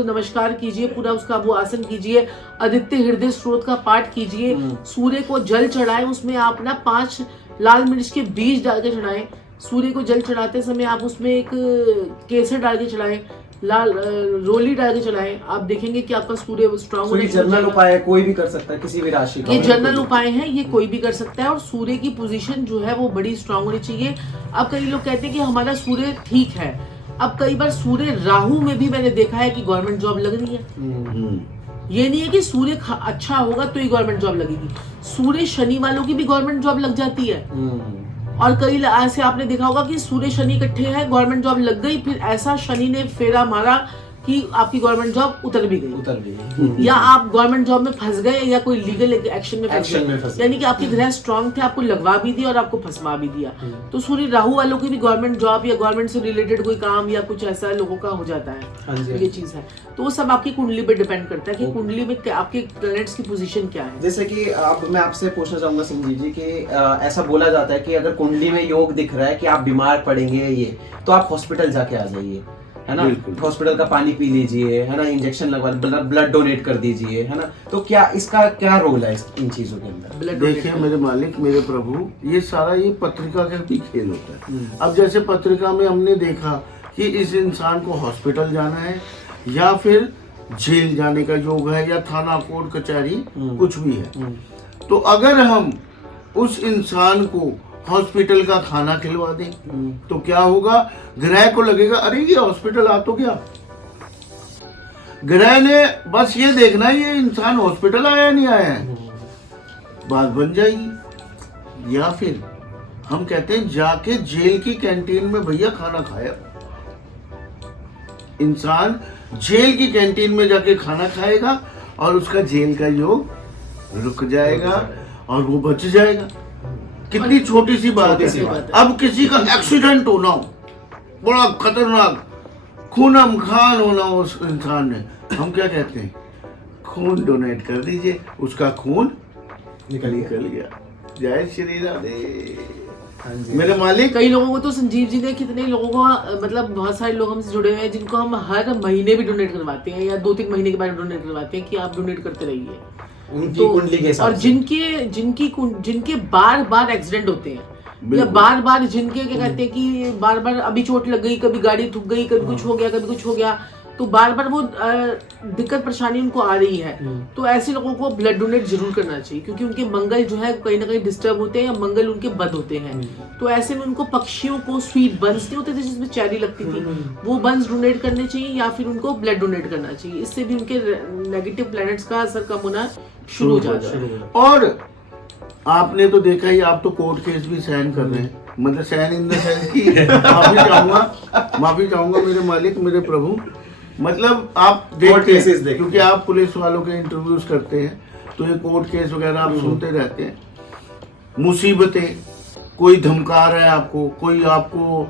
नमस्कार कीजिए, पूरा उसका वो आसन कीजिए, आदित्य हृदय स्त्रोत का पाठ कीजिए, सूर्य को जल चढ़ाएं, उसमें आप ना 5 लाल मिर्च के बीज डाल के चढ़ाएं। सूर्य को जल चढ़ाते समय आप उसमें एक केसर डाल के चढ़ाएं, लाल रोली डाल के चढ़ाएं, आप देखेंगे कि आपका सूर्य स्ट्रांग होने। जनरल उपाय है, कोई भी कर सकता है, किसी भी राशि का। ये जनरल उपाय है, ये कोई भी कर सकता है। और सूर्य की पोजीशन जो है वो बड़ी स्ट्रांग होनी चाहिए। अब कई लोग कहते हैं कि हमारा सूर्य ठीक है, अब कई बार सूर्य राहु में भी मैंने देखा है कि गवर्नमेंट जॉब लग रही है। ये नहीं है कि सूर्य अच्छा होगा तो ही गवर्नमेंट जॉब लगेगी, सूर्य शनि वालों की भी गवर्नमेंट जॉब लग जाती है। और कई ऐसे आपने देखा होगा कि सूर्य शनि इकट्ठे हैं, गवर्नमेंट जॉब लग गई, फिर ऐसा शनि ने फेरा मारा कि आपकी गवर्नमेंट जॉब उतर भी गई या आप गवर्नमेंट जॉब में फंस गए या कोई लीगल एक्शन में फंस गए, यानी कि आपके ग्रह स्ट्रांग थे, आपको लगवा भी दिया और आपको फंसवा भी दिया। तो सूर्य राहु वालों की भी गवर्नमेंट जॉब या गवर्नमेंट से रिलेटेड कोई काम या कुछ ऐसा लोगों का हो जाता है। तो ये चीज है, तो वो सब आपकी कुंडली पे डिपेंड करता है कि कुंडली में आपके प्लैनेट्स की पोजीशन क्या है। जैसे कि अब मैं आपसे पूछना चाहूंगा संजीव जी कि ऐसा बोला जाता है कि अगर कुंडली में योग दिख रहा है कि आप बीमार पड़ेंगे ये, तो आप हॉस्पिटल जाके आ जाइए, है ना, हॉस्पिटल का पानी पी लीजिए, है ना, इंजेक्शन लगवा, ब्लड डोनेट कर दीजिए, है ना। तो क्या इसका क्या रोल है इन चीजों के अंदर? देखिए मेरे मालिक, मेरे प्रभु, ये सारा ये पत्रिका का भी खेल होता है। अब जैसे पत्रिका में हमने देखा कि इस इंसान को हॉस्पिटल जाना है या फिर जेल जाने का योग है या थाना कोर्ट कचहरी कुछ भी है, तो अगर हम उस इंसान को हॉस्पिटल का खाना खिलवा दें तो क्या होगा, ग्रह को लगेगा अरे ये हॉस्पिटल आ तो गया, ग्रह ने बस ये देखना है ये इंसान हॉस्पिटल आया नहीं आया है, बात बन जाएगी। या फिर हम कहते हैं जाके जेल की कैंटीन में भैया खाना खाया, इंसान जेल की कैंटीन में जाके खाना खाएगा और उसका जेल का योग रुक जाएगा और वो बच जाएगा। कितनी छोटी सी बात है। अब किसी का एक्सीडेंट होना हो, बड़ा खतरनाक खूनम खान होना हो उस इंसान ने, हम क्या कहते हैं, खून डोनेट कर दीजिए, उसका खून निकल गया। जय श्री राधे। मेरे मालिक, कई लोगों को तो संजीव जी ने कितने लोगों को, मतलब बहुत सारे लोग हमसे जुड़े हुए हैं जिनको हम हर महीने भी डोनेट करवाते हैं या 2-3 महीने के बाद डोनेट करवाते हैं कि आप डोनेट करते रहिए उनकी कुंडली के साथ। और जिनके बार बार एक्सीडेंट होते हैं या बार बार जिनके क्या कहते हैं कि बार बार अभी चोट लग गई, कभी गाड़ी थूक गई, कभी कुछ हो गया, कभी कुछ हो गया, तो बार बार वो दिक्कत परेशानी उनको आ रही है, तो ऐसे लोगों को ब्लड डोनेट जरूर करना चाहिए क्योंकि उनके मंगल जो है कहीं ना कहीं डिस्टर्ब होते हैं या मंगल उनके बद होते हैं। तो ऐसे में उनको पक्षियों को स्वीट बंस नहीं होते थे जिसमें चेरी लगती थी, वो बंस डोनेट करने चाहिए या फिर उनको ब्लड डोनेट करना चाहिए। इससे भी उनके नेगेटिव प्लैनेट्स का असर कम होना शुरू हो जाता है। और आपने तो देखा ही, आप तो कोर्ट केस भी सहन कर रहे हैं, मतलब सहन इन द सेंस की माफी चाहूंगा मेरे मालिक, मेरे प्रभु, मतलब आप देखते हैं क्योंकि आप पुलिस वालों के इंटरव्यूज करते हैं तो ये कोर्ट केस वगैरह आप सुनते रहते हैं। मुसीबतें, कोई धमका रहा है आपको, कोई आपको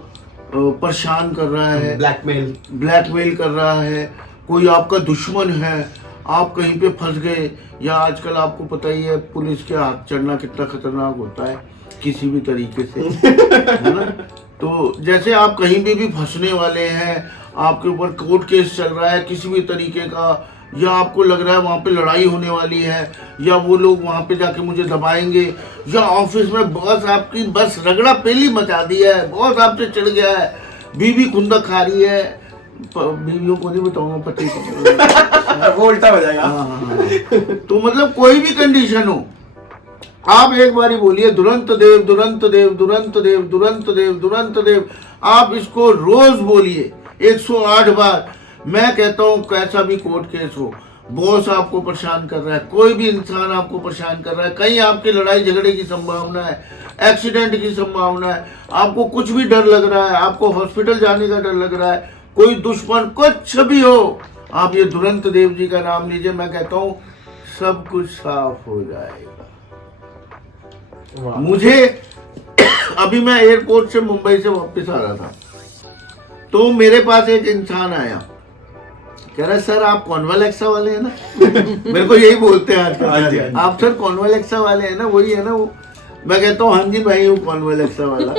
परेशान कर रहा है, ब्लैकमेल कर रहा है, कोई आपका दुश्मन है, आप कहीं पे फंस गए, या आजकल आपको पता ही है पुलिस के हाथ चढ़ना कितना खतरनाक होता है किसी भी तरीके से, है ना। तो जैसे आप कहीं भी फंसने वाले हैं, आपके ऊपर कोर्ट केस चल रहा है किसी भी तरीके का, या आपको लग रहा है वहाँ पे लड़ाई होने वाली है, या वो लोग वहाँ पे जाके मुझे दबाएंगे, या ऑफिस में बॉस आपकी बस रगड़ा पेली मचा दी है, बॉस आपसे चिढ़ गया है, बीवी खुंदक खा रही है, बीवियों को नहीं बताऊंगा, पति को वो उल्टा हो जाएगा। तो मतलब कोई भी कंडीशन हो, आप एक बार ही बोलिए दुरंत देव दुरंत देव दुरंत देव दुरंत देव दुरंत देव, आप इसको रोज बोलिए 108 बार। मैं कहता हूँ कैसा भी कोर्ट केस हो, बॉस आपको परेशान कर रहा है, कोई भी इंसान आपको परेशान कर रहा है, कहीं आपकी लड़ाई झगड़े की संभावना है, एक्सीडेंट की संभावना है, आपको कुछ भी डर लग रहा है, आपको हॉस्पिटल जाने का डर लग रहा है, कोई दुश्मन कुछ भी हो, आप ये दुरंत देव जी का नाम लीजिए, मैं कहता हूँ सब कुछ साफ हो जाएगा। मुझे अभी मैं एयरपोर्ट से मुंबई से वापस आ रहा था, तो मेरे पास एक इंसान आया, कह रहा सर आप कॉन्वालेक्सा वाले हैं ना मेरे को यही बोलते हैं आजकल, आप सर कॉन्वालेक्सा वाले हैं ना, वही है ना वो। मैं कहता हूँ हाँ जी मैं ही हूँ कॉन्वालेक्सा वाला।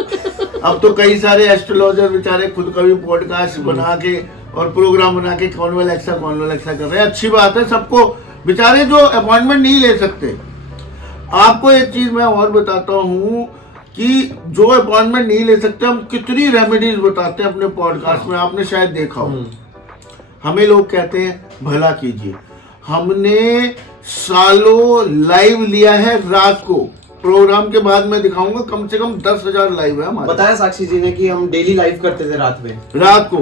अब तो कई सारे एस्ट्रोलॉजर बेचारे खुद का भी पॉडकास्ट बना के और प्रोग्राम बना के कॉन्वालेक्सा कर रहे हैं, अच्छी बात है, सबको बेचारे जो अपॉइंटमेंट नहीं ले सकते। आपको एक चीज मैं और बताता हूँ कि जो अपॉइंटमेंट नहीं ले सकते, हम कितनी रेमेडीज बताते हैं अपने पॉडकास्ट में, आपने शायद देखा हो। हमें लोग कहते हैं भला कीजिए, हमने सालों लाइव लिया है रात को, प्रोग्राम के बाद मैं दिखाऊंगा, कम से कम 10,000 लाइव है हमारे। बताया साक्षी जी ने कि हम डेली लाइव करते थे रात में, रात को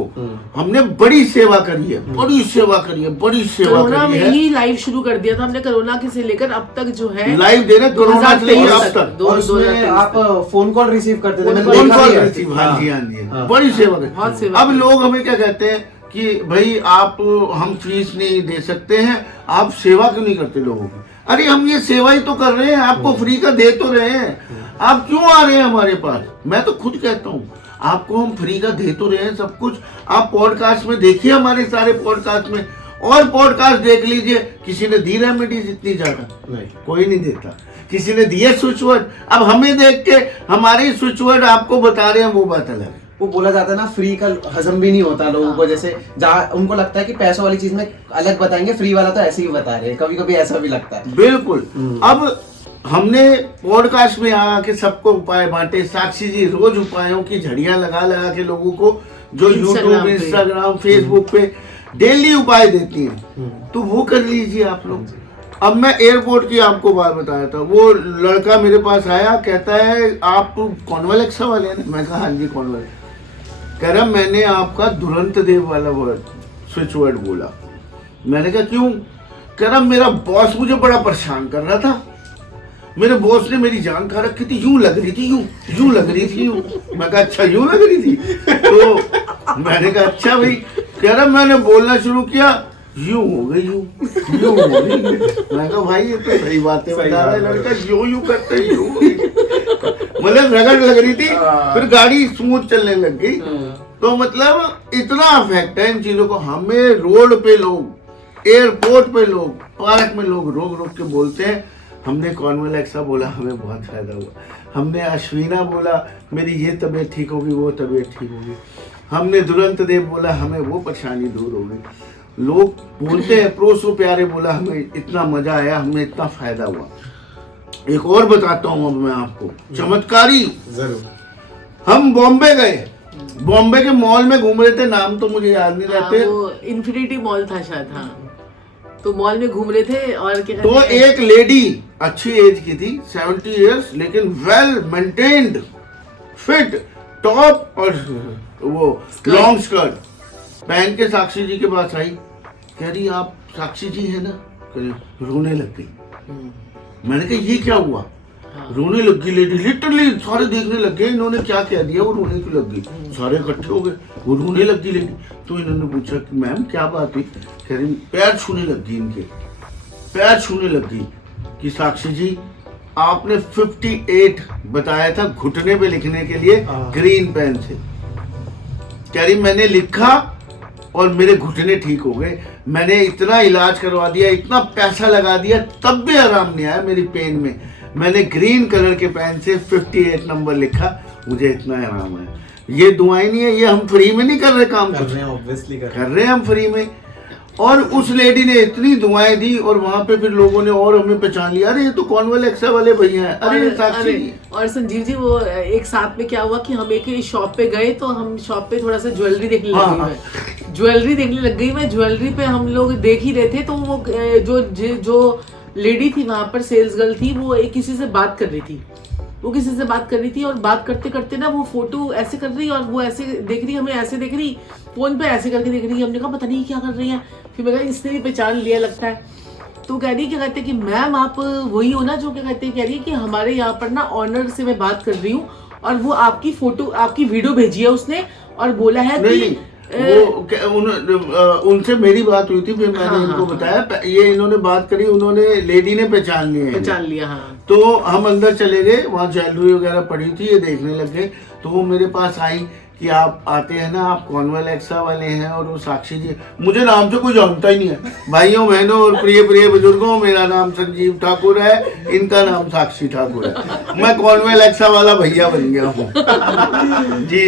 हमने बड़ी सेवा करी है, बड़ी सेवा करी है, बड़ी सेवा कोरोना करी में है। ही लाइव शुरू कर दिया था हमने, कोरोना के से लेकर अब तक जो है लाइव दे रहे कोरोना से लेकर अब तक। और उसमें आप फोन कॉल रिसीव करते थे, मैंने फोन देखा कॉल भी है। रिसीव, हाँ जी, हाँ जी, बड़ी सेवा बहुत करी। सेवा अब करी। लोग हमें क्या कहते हैं कि भाई आप, हम फीस नहीं दे सकते हैं, आप सेवा क्यों नहीं करते लोगों की? अरे हम ये सेवा ही तो कर रहे हैं, आपको फ्री का दे तो रहे हैं, आप क्यों आ रहे हैं हमारे पास? मैं तो खुद कहता हूँ आपको हम फ्री का दे तो रहे हैं सब कुछ। आप पॉडकास्ट में देखिए, हमारे सारे पॉडकास्ट में, और पॉडकास्ट देख लीजिए, किसी ने दी रेमेडीज इतनी ज्यादा? नहीं। कोई नहीं देता। किसी ने दिए स्विच वर्ड, अब हमें देख के हमारे स्विच वर्ड आपको बता रहे हैं, वो बात अलग है। वो बोला जाता है ना, फ्री का हजम भी नहीं होता लोगों को, जैसे जहाँ उनको लगता है कि पैसों वाली चीज में अलग बताएंगे, फ्री वाला तो ऐसे ही बता रहे हैं, कभी कभी ऐसा भी लगता है। बिल्कुल। अब हमने पॉडकास्ट में आके सबको उपाय बांटे, साक्षी जी रोज उपायों की झड़ियां लगा लगा के लोगों को, जो यूट्यूब, इंस्टाग्राम, फेसबुक पे डेली उपाय देती हैं, तो वो कर लीजिए आप लोग। अब मैं एयरपोर्ट की आपको बात बताया था, वो लड़का मेरे पास आया, कहता है आप कॉन्वेलेक्सा वाले हैं? मैं कहा हाँ जी कॉन्वेल। कह रहा मैंने आपका दुरंत देव वाला वर्ड, स्विच वर्ड बोला। मैंने कहा क्यों? कह रहा मेरा बॉस मुझे बड़ा परेशान कर रहा था, मेरे बॉस ने मेरी जान खा रखी थी, यूं लग रही थी, यूं लग रही थी, यूं। मैं कहा अच्छा यूं लग रही थी? तो मैंने कहा अच्छा भाई। कह रहा मैंने बोलना शुरू किया, यूं हो गई, यूं हो गई। मैं कहा भाई ये तो सही बातें बता रहा है लड़का, यूं करते यूं हो गई। मतलब रगड़ लग रही थी, फिर गाड़ी स्मूथ चलने लग गई। तो मतलब इतना अफेक्ट है इन चीजों को। हमें रोड पे लोग, एयरपोर्ट पे लोग, पार्क में लोग रोक रोक के बोलते हैं हमने कॉन्वेलेक्सा बोला, हमें बहुत फायदा हुआ। हमने अश्विना बोला, मेरी ये तबीयत ठीक होगी, वो तबीयत ठीक होगी। हमने दुरंत देव बोला, हमें वो परेशानी दूर हो गई। लोग बोलते हैं प्रोसो प्यारे बोला, हमें इतना मजा आया, हमें इतना फायदा हुआ। एक और बताता हूँ अब मैं आपको, चमत्कारी। जरूर। हम बॉम्बे गए, बॉम्बे के मॉल में घूम रहे थे, नाम तो मुझे याद नहीं रहते। वो इन्फिनिटी मॉल था शायद, हाँ। तो मॉल में घूम रहे थे और क्या तो एक लेडी अच्छी एज की थी, 70 इयर्स, लेकिन वेल मेंटेन्ड, फिट, टॉप और वो लॉन्ग स्कर्ट पहन के साक्षी जी के पास आई। कह रही आप साक्षी जी है ना? कह रही, रोने लग गई। मैंने कहा ये क्या हुआ? रोने लग गई लेडी, लिटरली सारे देखने लग गए इन्होंने क्या कह दिया, वो रोने क्यों लग गई? सारे इकट्ठे हो गए, वो रोने लग गई लेडी। तो इन्होंने पूछा कि मैम क्या बात हुई? कह रही पैर छूने लग गई, इनके पैर छूने लग गई कि साक्षी जी आपने 58 बताया था घुटने पे लिखने के लिए ग्रीन पेन से। कह रही मैंने लिखा और मेरे घुटने ठीक हो गए। मैंने इतना इलाज करवा दिया, इतना पैसा लगा दिया, तब भी आराम नहीं आया मेरी पेन में। मैंने ग्रीन कलर के पेन से 58 नंबर लिखा, मुझे इतना आराम है। ये दुआएं नहीं है, ये हम फ्री में नहीं कर रहे काम, कर रहे हैं ऑब्वियसली कर रहे हैं हम फ्री में। और उस लेडी ने इतनी दुआएं दी और वहां पे फिर लोगों ने और हमें पहचान लिया, अरे ये तो कॉन्वेलेक्सा वाले भैया हैं, अरे साक्षी जी। और संजीव जी वो एक साथ में क्या हुआ कि हम एक शॉप पे गए, तो हम शॉप पे थोड़ा सा ज्वेलरी देखने लग गई। मैं ज्वेलरी देखने लग गई, मैं ज्वेलरी पे हम लोग देख ही रहे थे। तो वो जो लेडी थी वहां पर, सेल्स गर्ल थी, वो एक किसी से बात कर रही थी, वो किसी से बात कर रही थी। और बात करते करते ना वो फोटो ऐसे कर रही और वो ऐसे देख रही, हमें ऐसे देख रही, फोन पे ऐसे करके देख रही। हमने कहा पता नहीं क्या कर रही है। फिर मैं कहा इसने भी पहचान लिया लगता है। तो कह रही क्या कहते हैं कि मैम आप वही हो ना जो क्या कहते हैं, कह रही है कि हमारे यहाँ पर ना ऑनर से मैं बात कर रही हूँ और वो आपकी फोटो, आपकी वीडियो भेजी है उसने और बोला है कि वो उनसे मेरी बात हुई थी, फिर मैंने इनको बताया, ये इन्होंने बात करी, उन्होंने लेडी ने पहचान लिया। हाँ। तो हम अंदर चले गए, वहाँ ज्वेलरी वगैरह पड़ी थी, ये देखने लग गए। तो वो मेरे पास आई कि आप आते हैं ना, आप कॉन्वेलेक्सा वाले हैं। और वो साक्षी जी, मुझे नाम से कोई जानता ही नहीं है, भाइयों बहनों और प्रिय प्रिय बुजुर्गों, मेरा नाम संजीव ठाकुर है, इनका नाम साक्षी ठाकुर है, मैं कॉन्वेलेक्सा वाला भैया बन गया हूँ। जी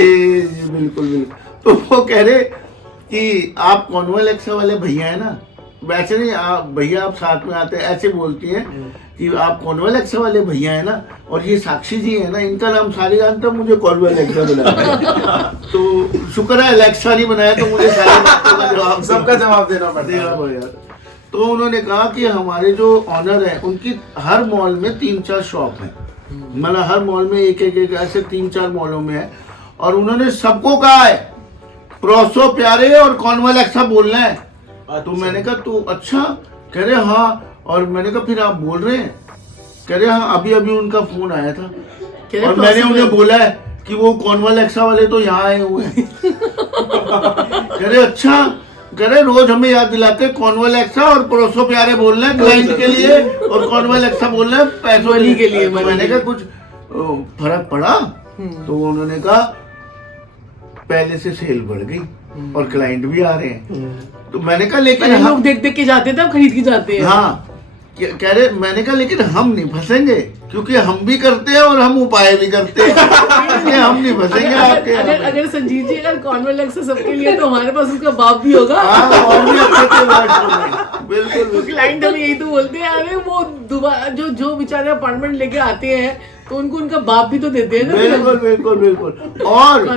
बिल्कुल बिल्कुल। तो वो कह रहे कि आप कॉन्वेलेक्सा वाले भैया है ना? वैसे नहीं, आप भैया आप साथ में आते हैं, ऐसे बोलती हैं कि आप कॉन्वेलेक्सा वाले भैया है ना, और ये साक्षी जी है ना, इनका नाम सारे जानते, मुझे कॉन्वेलेक्सा बनाया। तो शुक्र है एलेक्सा नहीं बनाया, तो मुझे सारे बातों का जवाब, सबका जवाब देना पड़ेगा। तो उन्होंने कहा कि हमारे जो ऑनर है उनकी हर मॉल में 3-4 शॉप है, मतलब हर मॉल में एक ऐसे 3-4 मॉलों में है, और उन्होंने सबको कहा है प्रोसो प्यारे और कॉर्नवॉल एक्सा बोलना है। तो मैंने कहा तो अच्छा, कह रहे हाँ, और मैंने कहा फिर आप बोल रहे हैं? कह रहे हाँ, अभी अभी उनका फोन आया था और मैंने उन्हें बोला है कि वो कॉर्नवॉल एक्सा वाले तो यहाँ आए हुए हैं। कह रहे अच्छा, कह रहे रोज हमें याद दिलाते कॉर्नवॉल एक्सा और प्रोसो प्यारे बोलना है क्लाइंट के लिए, और कॉर्नवॉल एक्सा बोलना है पैसों के लिए। तो मैंने कहा कुछ फर्क पड़ा? तो उन्होंने कहा पहले से सेल बढ़ गई और क्लाइंट भी आ रहे हैं। तो मैंने कहा लेकिन लोग देख देख के जाते थे, अब खरीद के जाते हैं। हाँ, कह रहे, मैंने कहा लेकिन हम नहीं फंसेंगे, क्योंकि हम भी करते हैं और हम उपाय भी करते हैं। हम नहीं फंसेंगे आपके। अगर संजीव जी अगर कॉर्नवॉल एक्सा सबके लिए, तो हमारे पास उसका बाप भी होगा। और भी अच्छे बिल्कुल। क्लाइंट हमें यही तो बोलते हैं, अरे वो दोबारा जो बेचारे अपार्टमेंट लेके आते हैं तो उनको उनका बाप भी तो देते हैं ना। बिल्कुल। और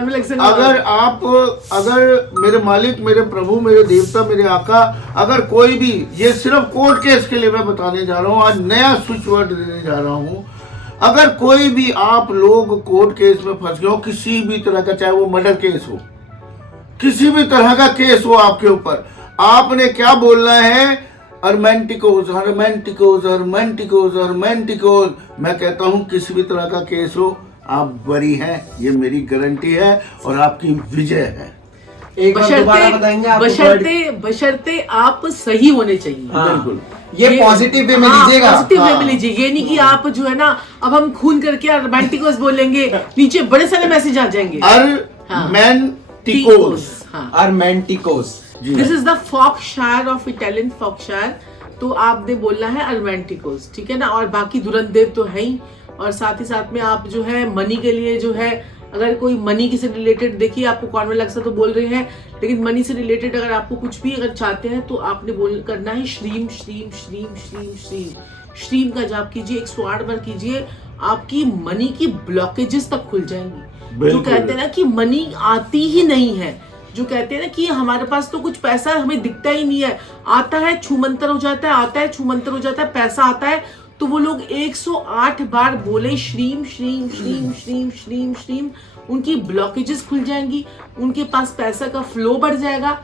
अगर मेरे मालिक, मेरे प्रभु, मेरे देवता, मेरे आका, अगर कोई भी, ये सिर्फ कोर्ट केस के लिए मैं बताने जा रहा हूँ, आज नया स्विच वर्ड देने जा रहा हूँ, अगर कोई भी आप लोग कोर्ट केस में फंस गए हो, किसी भी तरह का, चाहे वो मर्डर केस हो, किसी भी तरह का केस हो आपके ऊपर, आपने क्या बोलना है? अरमेंटिकोज, अरमेंटिकोज, अरमेंटिकोज, अरमेंटिकोज। मैं कहता हूं किसी भी तरह का केस हो, आप बरी हैं, ये मेरी गारंटी है, और आपकी विजय है। एक बार दोबारा बताएंगे आप? बशर्ते आप सही होने चाहिए। बिल्कुल, ये पॉजिटिव वे में लीजिएगा। पॉजिटिव वे में लीजिए, ये नहीं कि आप जो है ना, अब हम खून करके अरमेंटिकोज बोलेंगे, नीचे बड़े सारे मैसेज आ जाएंगे। अरमेंटिकोज, अरमेंटिकोज। This is the foxshire of Italian foxshire. तो आपने बोलना है अरमेंटिकोज, ठीक है ना। और बाकी दुरंदेव तो है ही, और साथ ही साथ में आप जो है मनी के लिए जो है, अगर कोई मनी से रिलेटेड, देखिए आपको कॉर्नवॉल एक्सा तो बोल रहे हैं, लेकिन मनी से रिलेटेड अगर आपको कुछ भी अगर चाहते हैं तो आपने करना है श्रीम श्रीम श्रीम श्रीम श्रीम। श्रीम का जाप कीजिए, 108 बार कीजिए, आपकी मनी की ब्लॉकेजेस तक खुल जाएंगी। जो कहते हैं ना कि मनी आती ही नहीं है, जो कहते हैं ना कि हमारे पास तो कुछ पैसा हमें दिखता ही नहीं है, आता है छूमंतर हो जाता है, आता है छूमंतर हो जाता है, पैसा आता है। तो वो लोग 108 बार बोले श्रीम श्रीम श्रीम श्रीम श्रीम श्रीम, उनकी ब्लॉकेजेस खुल जाएंगी, उनके पास पैसा का फ्लो बढ़ जाएगा।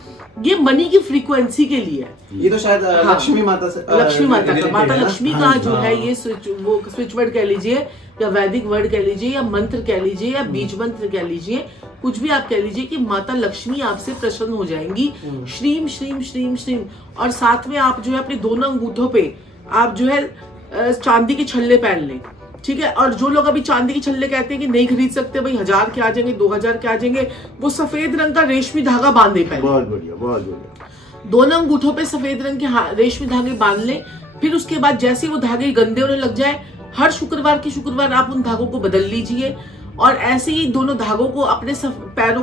ये मनी की फ्रीक्वेंसी के लिए है। ये तो शायद लक्ष्मी माता से, लक्ष्मी माता का, माता लक्ष्मी का जो है ये स्विच वर्ड कह लीजिए, या वैदिक वर्ड कह लीजिए, या मंत्र कह लीजिए, या बीज मंत्र कह लीजिए, कुछ भी आप कह लीजिए कि माता लक्ष्मी आपसे प्रसन्न हो जाएंगी। श्रीम श्रीम श्रीम श्रीम। और साथ में आप जो है अपने दोनों अंगूठों पे आप जो है चांदी के छल्ले पहन लें, ठीक है। और जो लोग अभी चांदी के छल्ले कहते हैं कि नहीं खरीद सकते, भाई 1000 के आ जाएंगे, 2000 के आ जाएंगे, वो सफेद रंग का रेशमी धागा बांधे पहले। बहुत बढ़िया, बहुत बढ़िया। दोनों अंगूठों पे सफेद रंग के रेशमी धागे बांध लें। फिर उसके बाद जैसे ही वो धागे गंदे होने लग जाए, हर शुक्रवार की शुक्रवार आप उन धागों को बदल लीजिए, और ऐसे ही दोनों धागों को अपने पैरों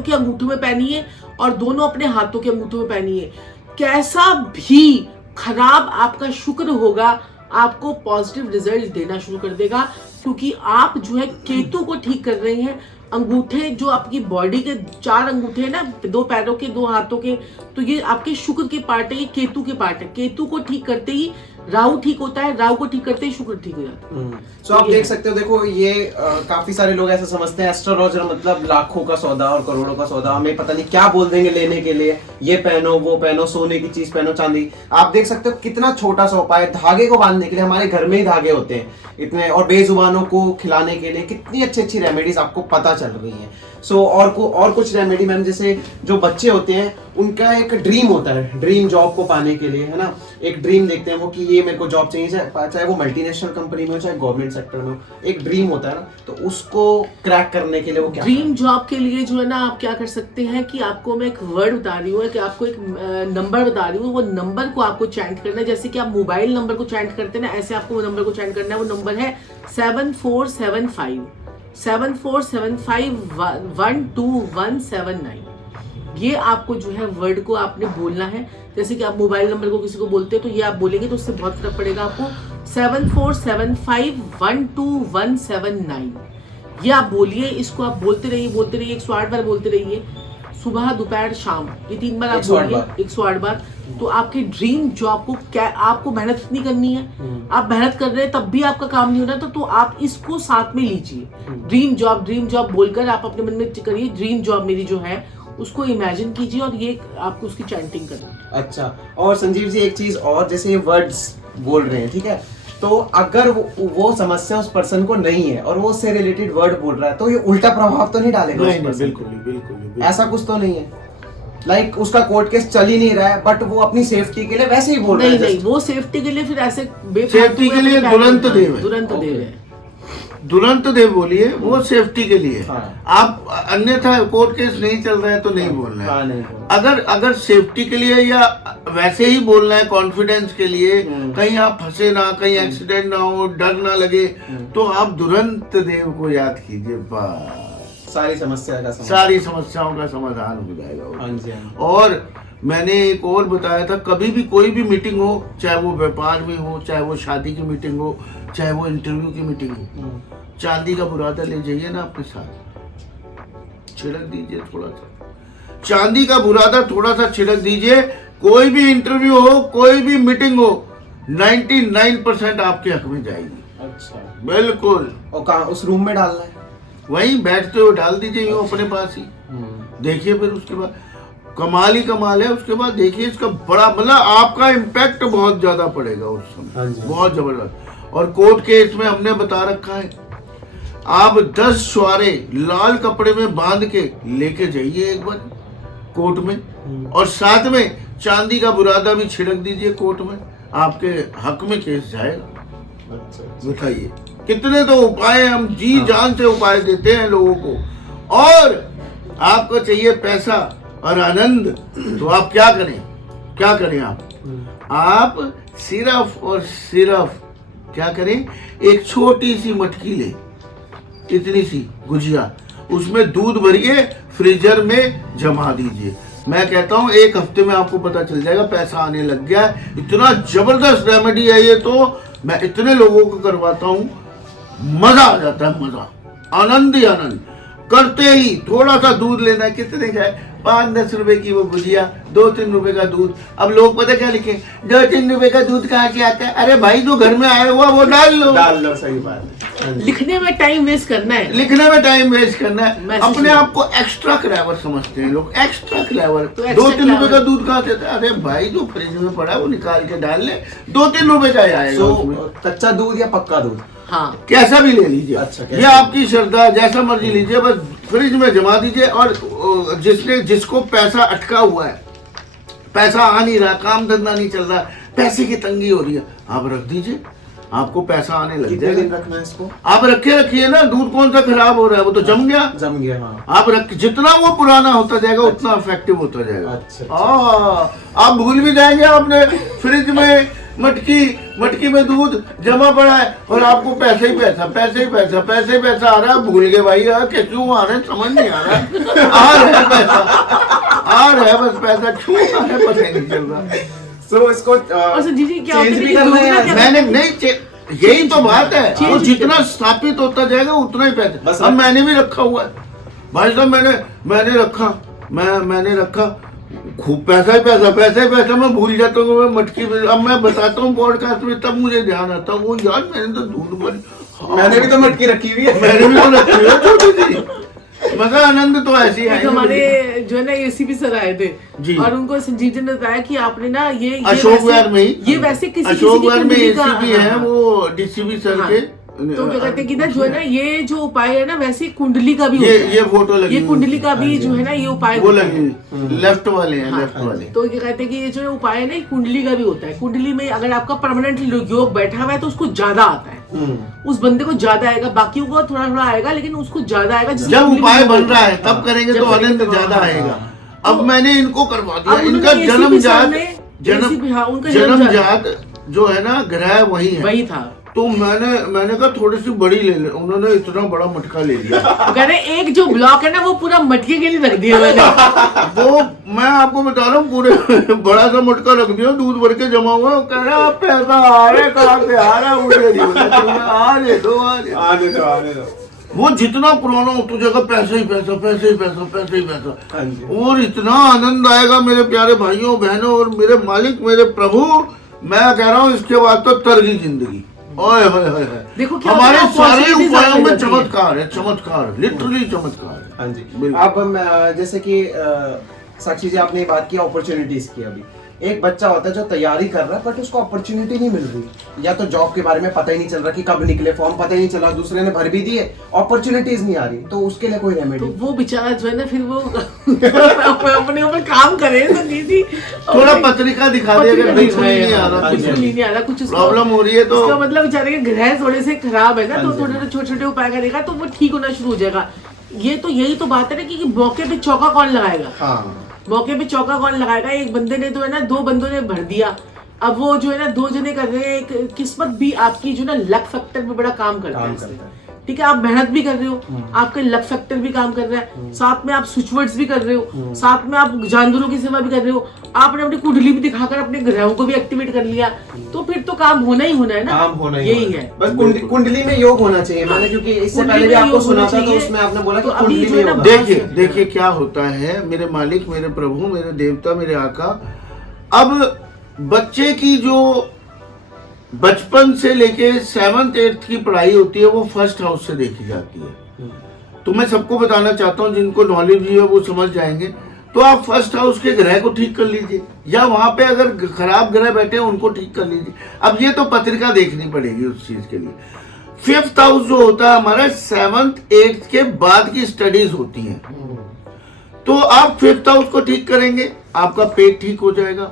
के अंगूठों में पहनिए, और दोनों अपने हाथों के अंगूठों में पहनिए। कैसा भी खराब आपका शुक्र होगा, आपको पॉजिटिव रिजल्ट देना शुरू कर देगा, क्योंकि आप जो है केतु को ठीक कर रहे हैं। अंगूठे जो आपकी बॉडी के 4 अंगूठे हैं ना, 2 पैरों के, 2 हाथों के, तो ये आपके शुक्र के पार्ट है, ये केतु के पार्ट है। केतु को ठीक करते ही राहु ठीक होता है, राहु को ठीक करते ही शुक्र ठीक हो जाता है। सो आप देख सकते हो, देखो ये काफी सारे लोग ऐसा समझते हैं एस्ट्रोलॉजर मतलब लाखों का सौदा और करोड़ों का सौदा, हमें पता नहीं क्या बोल देंगे लेने के लिए, ये पहनो वो पहनो, सोने की चीज पहनो, चांदी। आप देख सकते हो कितना छोटा सा उपाय, धागे को बांधने के लिए हमारे घर में ही धागे होते हैं इतने, और बेजुबानों को खिलाने के लिए कितनी अच्छी अच्छी रेमेडीज आपको पता चल रही है। सो और कुछ रेमेडी मैम, जैसे जो बच्चे होते हैं उनका एक ड्रीम होता है, ड्रीम जॉब को पाने के लिए, है ना, एक ड्रीम देखते हैं वो कि ये मेरे को जॉब चाहिए, चाहे वो मल्टीनेशनल कंपनी में हो चाहे गवर्नमेंट सेक्टर में हो, एक ड्रीम होता है ना, तो उसको क्रैक करने के लिए वो क्या ड्रीम जॉब के लिए जो है ना, आप क्या कर सकते हैं कि आपको मैं एक वर्ड बता रही हूँ, कि आपको एक नंबर बता रही हूँ, वो नंबर को आपको चैंट करना है। जैसे कि आप मोबाइल नंबर को चैंट करते हैं ना, ऐसे आपको वो नंबर को चैंट करना है। वो नंबर है 7475 12179। ये आपको जो है वर्ड को आपने बोलना है। जैसे कि आप मोबाइल नंबर को किसी को बोलते हो तो ये आप बोलेंगे तो उससे बहुत फर्क पड़ेगा आपको। 7475 12179, ये आप बोलिए, इसको आप बोलते रहिए 108 बार बोलते रहिए। सुबह दोपहर शाम ये 3 बार आप 108 बोलिए, बार। 108 बार। तो आपके ड्रीम जॉब को क्या आपको मेहनत इतनी करनी है, आप मेहनत कर रहे हैं तब भी आपका काम नहीं हो रहा, तो आप इसको साथ में लीजिए। ड्रीम जॉब बोलकर आप अपने मन में करिए ड्रीम जॉब मेरी जो है उसको इमेजिन कीजिए और ये आपको उसकी चैंटिंग करनी है। अच्छा, और संजीव जी एक चीज और, जैसे ये वर्ड्स बोल रहे हैं, ठीक है, तो अगर वो समस्या उस पर्सन को नहीं है और वो उससे रिलेटेड वर्ड बोल रहा है तो ये उल्टा प्रभाव तो नहीं डालेगा उस नहीं person बिल्कुल पे? नहीं, बिल्कुल नहीं, बिल्कुल। ऐसा कुछ तो नहीं है, लाइक उसका कोर्ट केस चल ही नहीं रहा है बट वो अपनी सेफ्टी के लिए वैसे ही बोल रहा है नहीं just। वो सेफ्टी के लिए फिर ऐसे सेफ्टी के लिए दुरंत देव है। दुरंत Okay. देव है। दुरंत देव बोलिए, वो सेफ्टी के लिए। हाँ। आप अन्यथा कोर्ट केस नहीं चल रहा है तो नहीं बोलना है। हाँ, नहीं बोलना। अगर सेफ्टी के लिए या वैसे ही बोलना है कॉन्फिडेंस के लिए, कहीं आप फंसे ना, कहीं एक्सीडेंट ना हो, डर ना लगे, तो आप दुरंत देव को याद कीजिए, बस सारी समस्या का समाधान। सारी समस्याओं का समाधान हो जाएगा वो। हाँ जी, हाँ जी। और मैंने एक और बताया था, कभी भी कोई भी मीटिंग हो, चाहे वो व्यापार में हो, चाहे वो शादी की मीटिंग हो, चाहे वो इंटरव्यू की मीटिंग हो, चांदी का बुरादा ले जाइए ना अपने साथ, छिड़क दीजिए थोड़ा सा, चांदी का बुरादा थोड़ा सा छिड़क दीजिए। कोई भी इंटरव्यू हो, कोई भी मीटिंग हो, 99% आपके हक में जाएगी। अच्छा, बिल्कुल। और कहाँ उस रूम में डालना है? वहीं बैठते हुए डाल दीजिए यूं अपने पास ही। देखिए फिर उसके बाद कमाल ही कमाल है। उसके बाद देखिए इसका बड़ा मतलब आपका इम्पैक्ट बहुत ज्यादा पड़ेगा उस हाँ समय, जी। बहुत जबरदस्त। और कोर्ट केस में हमने बता रखा है, आप 10 छुआरे लाल कपड़े में बांध के लेके जाइए एक बार कोर्ट में, और साथ में चांदी का बुरादा भी छिड़क दीजिए कोर्ट में, आपके हक में केस जाएगा। अच्छा, बताइए कितने तो उपाय हम जी जान से उपाय देते हैं लोगों को। और आपको चाहिए पैसा और आनंद, तो आप क्या करें आप सिर्फ और सिर्फ क्या करें, एक छोटी सी मटकी ले, इतनी सी गुजिया, उसमें दूध भरिए, फ्रीजर में जमा दीजिए। मैं कहता हूँ 1 हफ्ते में आपको पता चल जाएगा पैसा आने लग गया है। इतना जबरदस्त रेमेडी है ये, तो मैं इतने लोगों को करवाता हूँ, मजा आ जाता है, मजा, आनंद ही आनंद। करते ही थोड़ा सा दूध लेना है, कितने का है, 5-10 रुपए की वो गुजिया, 2-3 रुपए का दूध। अब लोग पता क्या लिखे, 2-3 रुपए का दूध कहाँ से आता है? अरे भाई जो घर में आया हुआ वो डाल लो। सही बात है। लिखने में टाइम वेस्ट करना है, लिखने में टाइम वेस्ट करना है। मैसेज अपने में। आप को एक्स्ट्रा क्लेवर समझते हैं लोग, एक्स्ट्रा क्लेवर। तो extra 2-3 रुपए clever। का दूध कहाँ से आता है? अरे भाई जो फ्रिज में पड़ा है वो निकाल के डाल ले, 2-3 रुपए का ही आएगा उसमें। कच्चा दूध या पक्का दूध? हाँ कैसा भी ले लीजिए, अच्छा, कैसा ये आपकी श्रद्धा, जैसा मर्जी लीजिए, बस फ्रिज में जमा दीजिए। और जिसको पैसा अटका हुआ है, पैसा आ नहीं रहा, काम धंधा नहीं चल रहा, पैसे की तंगी हो रही है, आप रख दीजिए, आपको पैसा आने लग कितने दिन जाएगा। रखना है इसको? आप रखिए ना, दूध कौन सा खराब हो रहा है, वो तो जम गया। जम गया, हाँ। आप जितना वो पुराना होता जाएगा उतना इफेक्टिव होता जाएगा। अच्छा। आप भूल भी जाएंगे आपने फ्रिज में मटकी में दूध जमा पड़ा है और आपको पैसे ही पैसा आ रहा है। भूल गए भाई, क्यों आ रहा है समझ नहीं आ रहा है, आ रहा है पैसा, आ रहा है बस पैसा, क्यों आ रहा है पता ही नहीं चल रहा। सो इसको और संजीव जी क्या change होता है भी कि करना दूध है ना यार। क्या मैंने नहीं, यही तो बात है, Change और भी जितना स्थापित होता जाएगा उतना ही पैसा। बस अब मैंने भी रखा हुआ है भाई साहब, मैंने रखा खूब पैसा ही पैसा, मैं भूल जाता हूँ मैं मटकी में। अब मैं बताता हूँ पॉडकास्ट में, तब मुझे ध्यान आता है, वो यार मैंने तो दूध भरी, मैंने भी तो मटकी रखी हुई है। मैंने भी तो रखी है छोटी सी। मजा आनंद तो ऐसी एक है। हमारे जो है ना एसीपी सर आए थे जी। और उनको संजीव जी ने बताया कि आपने ना ये अशोक वैसे- विहार में ही, ये वैसे किसी अशोक की विहार में कुंडली का- एसीपी हाँ, है हाँ। वो डीसीपी सर हाँ। के। तो क्या कहते हैं कि ना जो है ना ये जो उपाय है ना वैसे कुंडली का भी ये होता है। ये फोटो लगी ये हुई कुंडली है। का भी जो है ना ये उपाय वो होता है। लगी लेफ्ट वाले हैं, हाँ, लेफ्ट वाले। तो क्या कहते हैं कि ये जो उपाय है ना ये कुंडली का भी होता है। कुंडली में अगर आपका परमानेंट योग बैठा हुआ है तो उसको ज्यादा आता है, उस बंदे को ज्यादा आएगा, बाकियों को थोड़ा थोड़ा आएगा लेकिन उसको ज्यादा आएगा। जिसकी जब कुंडली उपाय में बन योग रहा है बैठा तब करेंगे जब तो करेंगे आनंद तो ज्यादा हाँ, आएगा। अब मैंने इनको करवा दिया, अब उन्होंने इनका ACP जन्म सर ने जात, हाँ, उनका जन्म जात जो है ना ग्रह वही है। वही था। तो मैंने कहा थोड़ी सी बड़ी ले ले, उन्होंने इतना बड़ा मटका ले लिया। वो कह रहे हैं, एक जो ब्लॉक है ना वो पूरा मटके के लिए रख दिया मैंने। वो मैं आपको बता रहा हूँ, पूरे बड़ा सा मटका रख दिया, दूध भर के जमा हुआ। कह रहा आप पैसा आ रहे कहाँ से आ रहा है, मुझे नहीं पता, आने दो। आने दो। वो जितना पुराना हो तो जगह पैसा ही पैसा, पैसा ही पैसा, पैसा ही पैसा। हाँ जी। और इतना आनंद आएगा मेरे प्यारे भाइयों बहनों और मेरे मालिक मेरे प्रभु, मैं कह रहा हूँ इसके बाद तो तर गई जिंदगी। ओए होए होए होए। देखो क्या हमारे होता है, सारे opportunities उपायों आने में लगती है। चमत्कार है, चमत्कार, लिटरली चमत्कार है। हाँ जी। बिल्कुल। अब जैसे कि साक्षी जी आपने बात की अपॉर्चुनिटीज की, अभी एक बच्चा होता है जो तैयारी कर रहा है बट उसको अपॉर्चुनिटी नहीं मिल रही, या तो जॉब के बारे में पता ही नहीं चल रहा कि कब निकले फॉर्म, पता ही नहीं चला, दूसरे ने भर भी दिए, अपॉर्चुनिटीज नहीं आ रही, तो उसके लिए कोई तो रेमेडी? वो बेचारा जो है ना फिर वो अपने ऊपर काम करे तो दीदी थोड़ा पत्रिका दिखा दे, अगर बिल्कुल ही नहीं आ रहा, बिल्कुल ही नहीं आ रहा, कुछ उसको- प्रॉब्लम हो रही है तो उसका मतलब बेचारे के ग्रह थोड़े से खराब है ना, तो हाँ जी। थोड़े छोटे छोटे उपाय करेगा तो वो ठीक होना शुरू हो जाएगा। ये तो यही तो बात है ना कि मौके पे चौका कौन लगाएगा, हाँ मौके पे चौका कौन लगाएगा। एक बंदे ने तो है ना 2 बंदों ने भर दिया, अब वो जो है ना 2 जने कर रहे हैं, एक किस्मत भी आपकी जो ना लक फैक्टर में बड़ा काम करता काम है करता इसमें। है। ठीक है, आप मेहनत भी कर रहे हो, आपके लक फैक्टर भी काम कर रहा है, साथ में आप स्विच वर्ड्स भी कर रहे हो, साथ में आप जानवरों की सेवा भी कर रहे हो, आपने अपनी कुंडली भी दिखाकर अपने ग्रहों को भी एक्टिवेट कर लिया, तो फिर तो काम होना ही होना है ना। काम होना ही यही होना है। बस कुंडली में योग होना चाहिए। मैंने क्योंकि इससे कुंडली पहले भी में आपको योग सुना होना था, तो चाहिए। उसमें आपने बोला तो कि अभी कुंडली जो में है ना योग। देखिए देखिए क्या होता है मेरे मालिक मेरे प्रभु मेरे देवता मेरे आका, अब बच्चे की जो बचपन से लेके 7th 8th की पढ़ाई होती है वो फर्स्ट हाउस से देखी जाती है। तो मैं सबको बताना चाहता हूँ, जिनको नॉलेज भी है वो समझ जाएंगे। तो आप फर्स्ट हाउस के ग्रह को ठीक कर लीजिए, या वहां पे अगर खराब ग्रह बैठे हैं उनको ठीक कर लीजिए। अब ये तो पत्रिका देखनी पड़ेगी उस चीज के लिए। 5th हाउस जो होता है हमारा 7th 8th के बाद की स्टडीज होती हैं, तो आप 5th हाउस को ठीक करेंगे, आपका पेट ठीक हो जाएगा,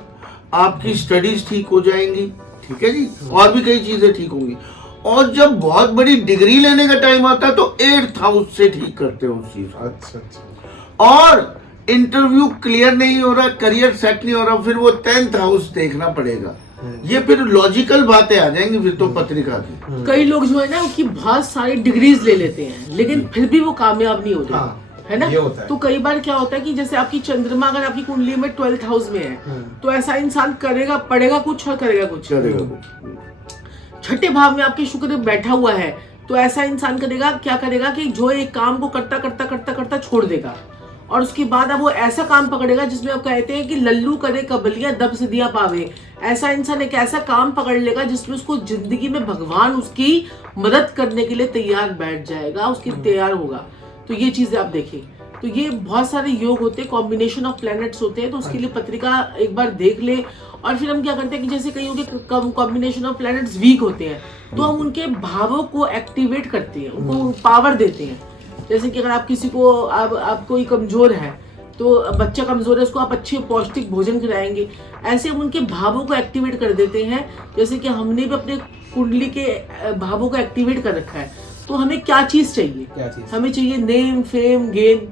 आपकी स्टडीज ठीक हो जाएंगी, ठीक है जी, और भी कई चीजें ठीक होंगी। और जब बहुत बड़ी डिग्री लेने का टाइम आता है तो 8th हाउस से ठीक करते हो उस चीज को। अच्छा अच्छा। और इंटरव्यू क्लियर नहीं हो रहा, करियर सेट नहीं हो रहा, फिर वो 10th हाउस देखना पड़ेगा। ये फिर लॉजिकल बातें आ जाएंगी फिर तो पत्रिका की। कई लोग जो है ना उसकी बहुत सारी डिग्रीज ले लेते हैं लेकिन फिर भी वो कामयाब नहीं होते। हाँ, है ना, ये होता है। तो कई बार क्या होता है कि जैसे आपकी चंद्रमा अगर आपकी कुंडली में 12th हाउस में है तो ऐसा इंसान करेगा, पढ़ेगा कुछ और करेगा कुछ। चलेगा कुछ। 6ठे भाव में आपके शुक्र बैठा हुआ है तो ऐसा इंसान करेगा, क्या करेगा कि जो एक काम को करता करता करता करता छोड़ देगा, और उसके बाद अब वो ऐसा काम पकड़ेगा जिसमें आप कहते हैं कि लल्लू करे कबलिया दब से दिया पावे। ऐसा इंसान एक ऐसा काम पकड़ लेगा जिसमें उसको जिंदगी में भगवान उसकी मदद करने के लिए तैयार बैठ जाएगा, उसकी तैयार होगा। तो ये चीजें आप देखें, तो ये बहुत सारे योग होते हैं, कॉम्बिनेशन ऑफ प्लैनेट्स होते हैं, तो उसके लिए पत्रिका एक बार देख ले। और फिर हम क्या करते हैं कि जैसे कईयों के कॉम्बिनेशन ऑफ प्लैनेट्स वीक होते हैं तो हम उनके भावों को एक्टिवेट करते हैं, उनको पावर देते हैं। जैसे कि अगर आप किसी को आप कोई कमजोर है तो बच्चा कमजोर है, उसको आप अच्छे पौष्टिक भोजन खिलाएंगे, ऐसे हम उनके भावों को एक्टिवेट कर देते हैं। जैसे कि हमने भी अपने कुंडली के भावों को एक्टिवेट कर रखा है, तो हमें क्या चीज चाहिए? क्या चीज? हमें चाहिए नेम फेम गेन,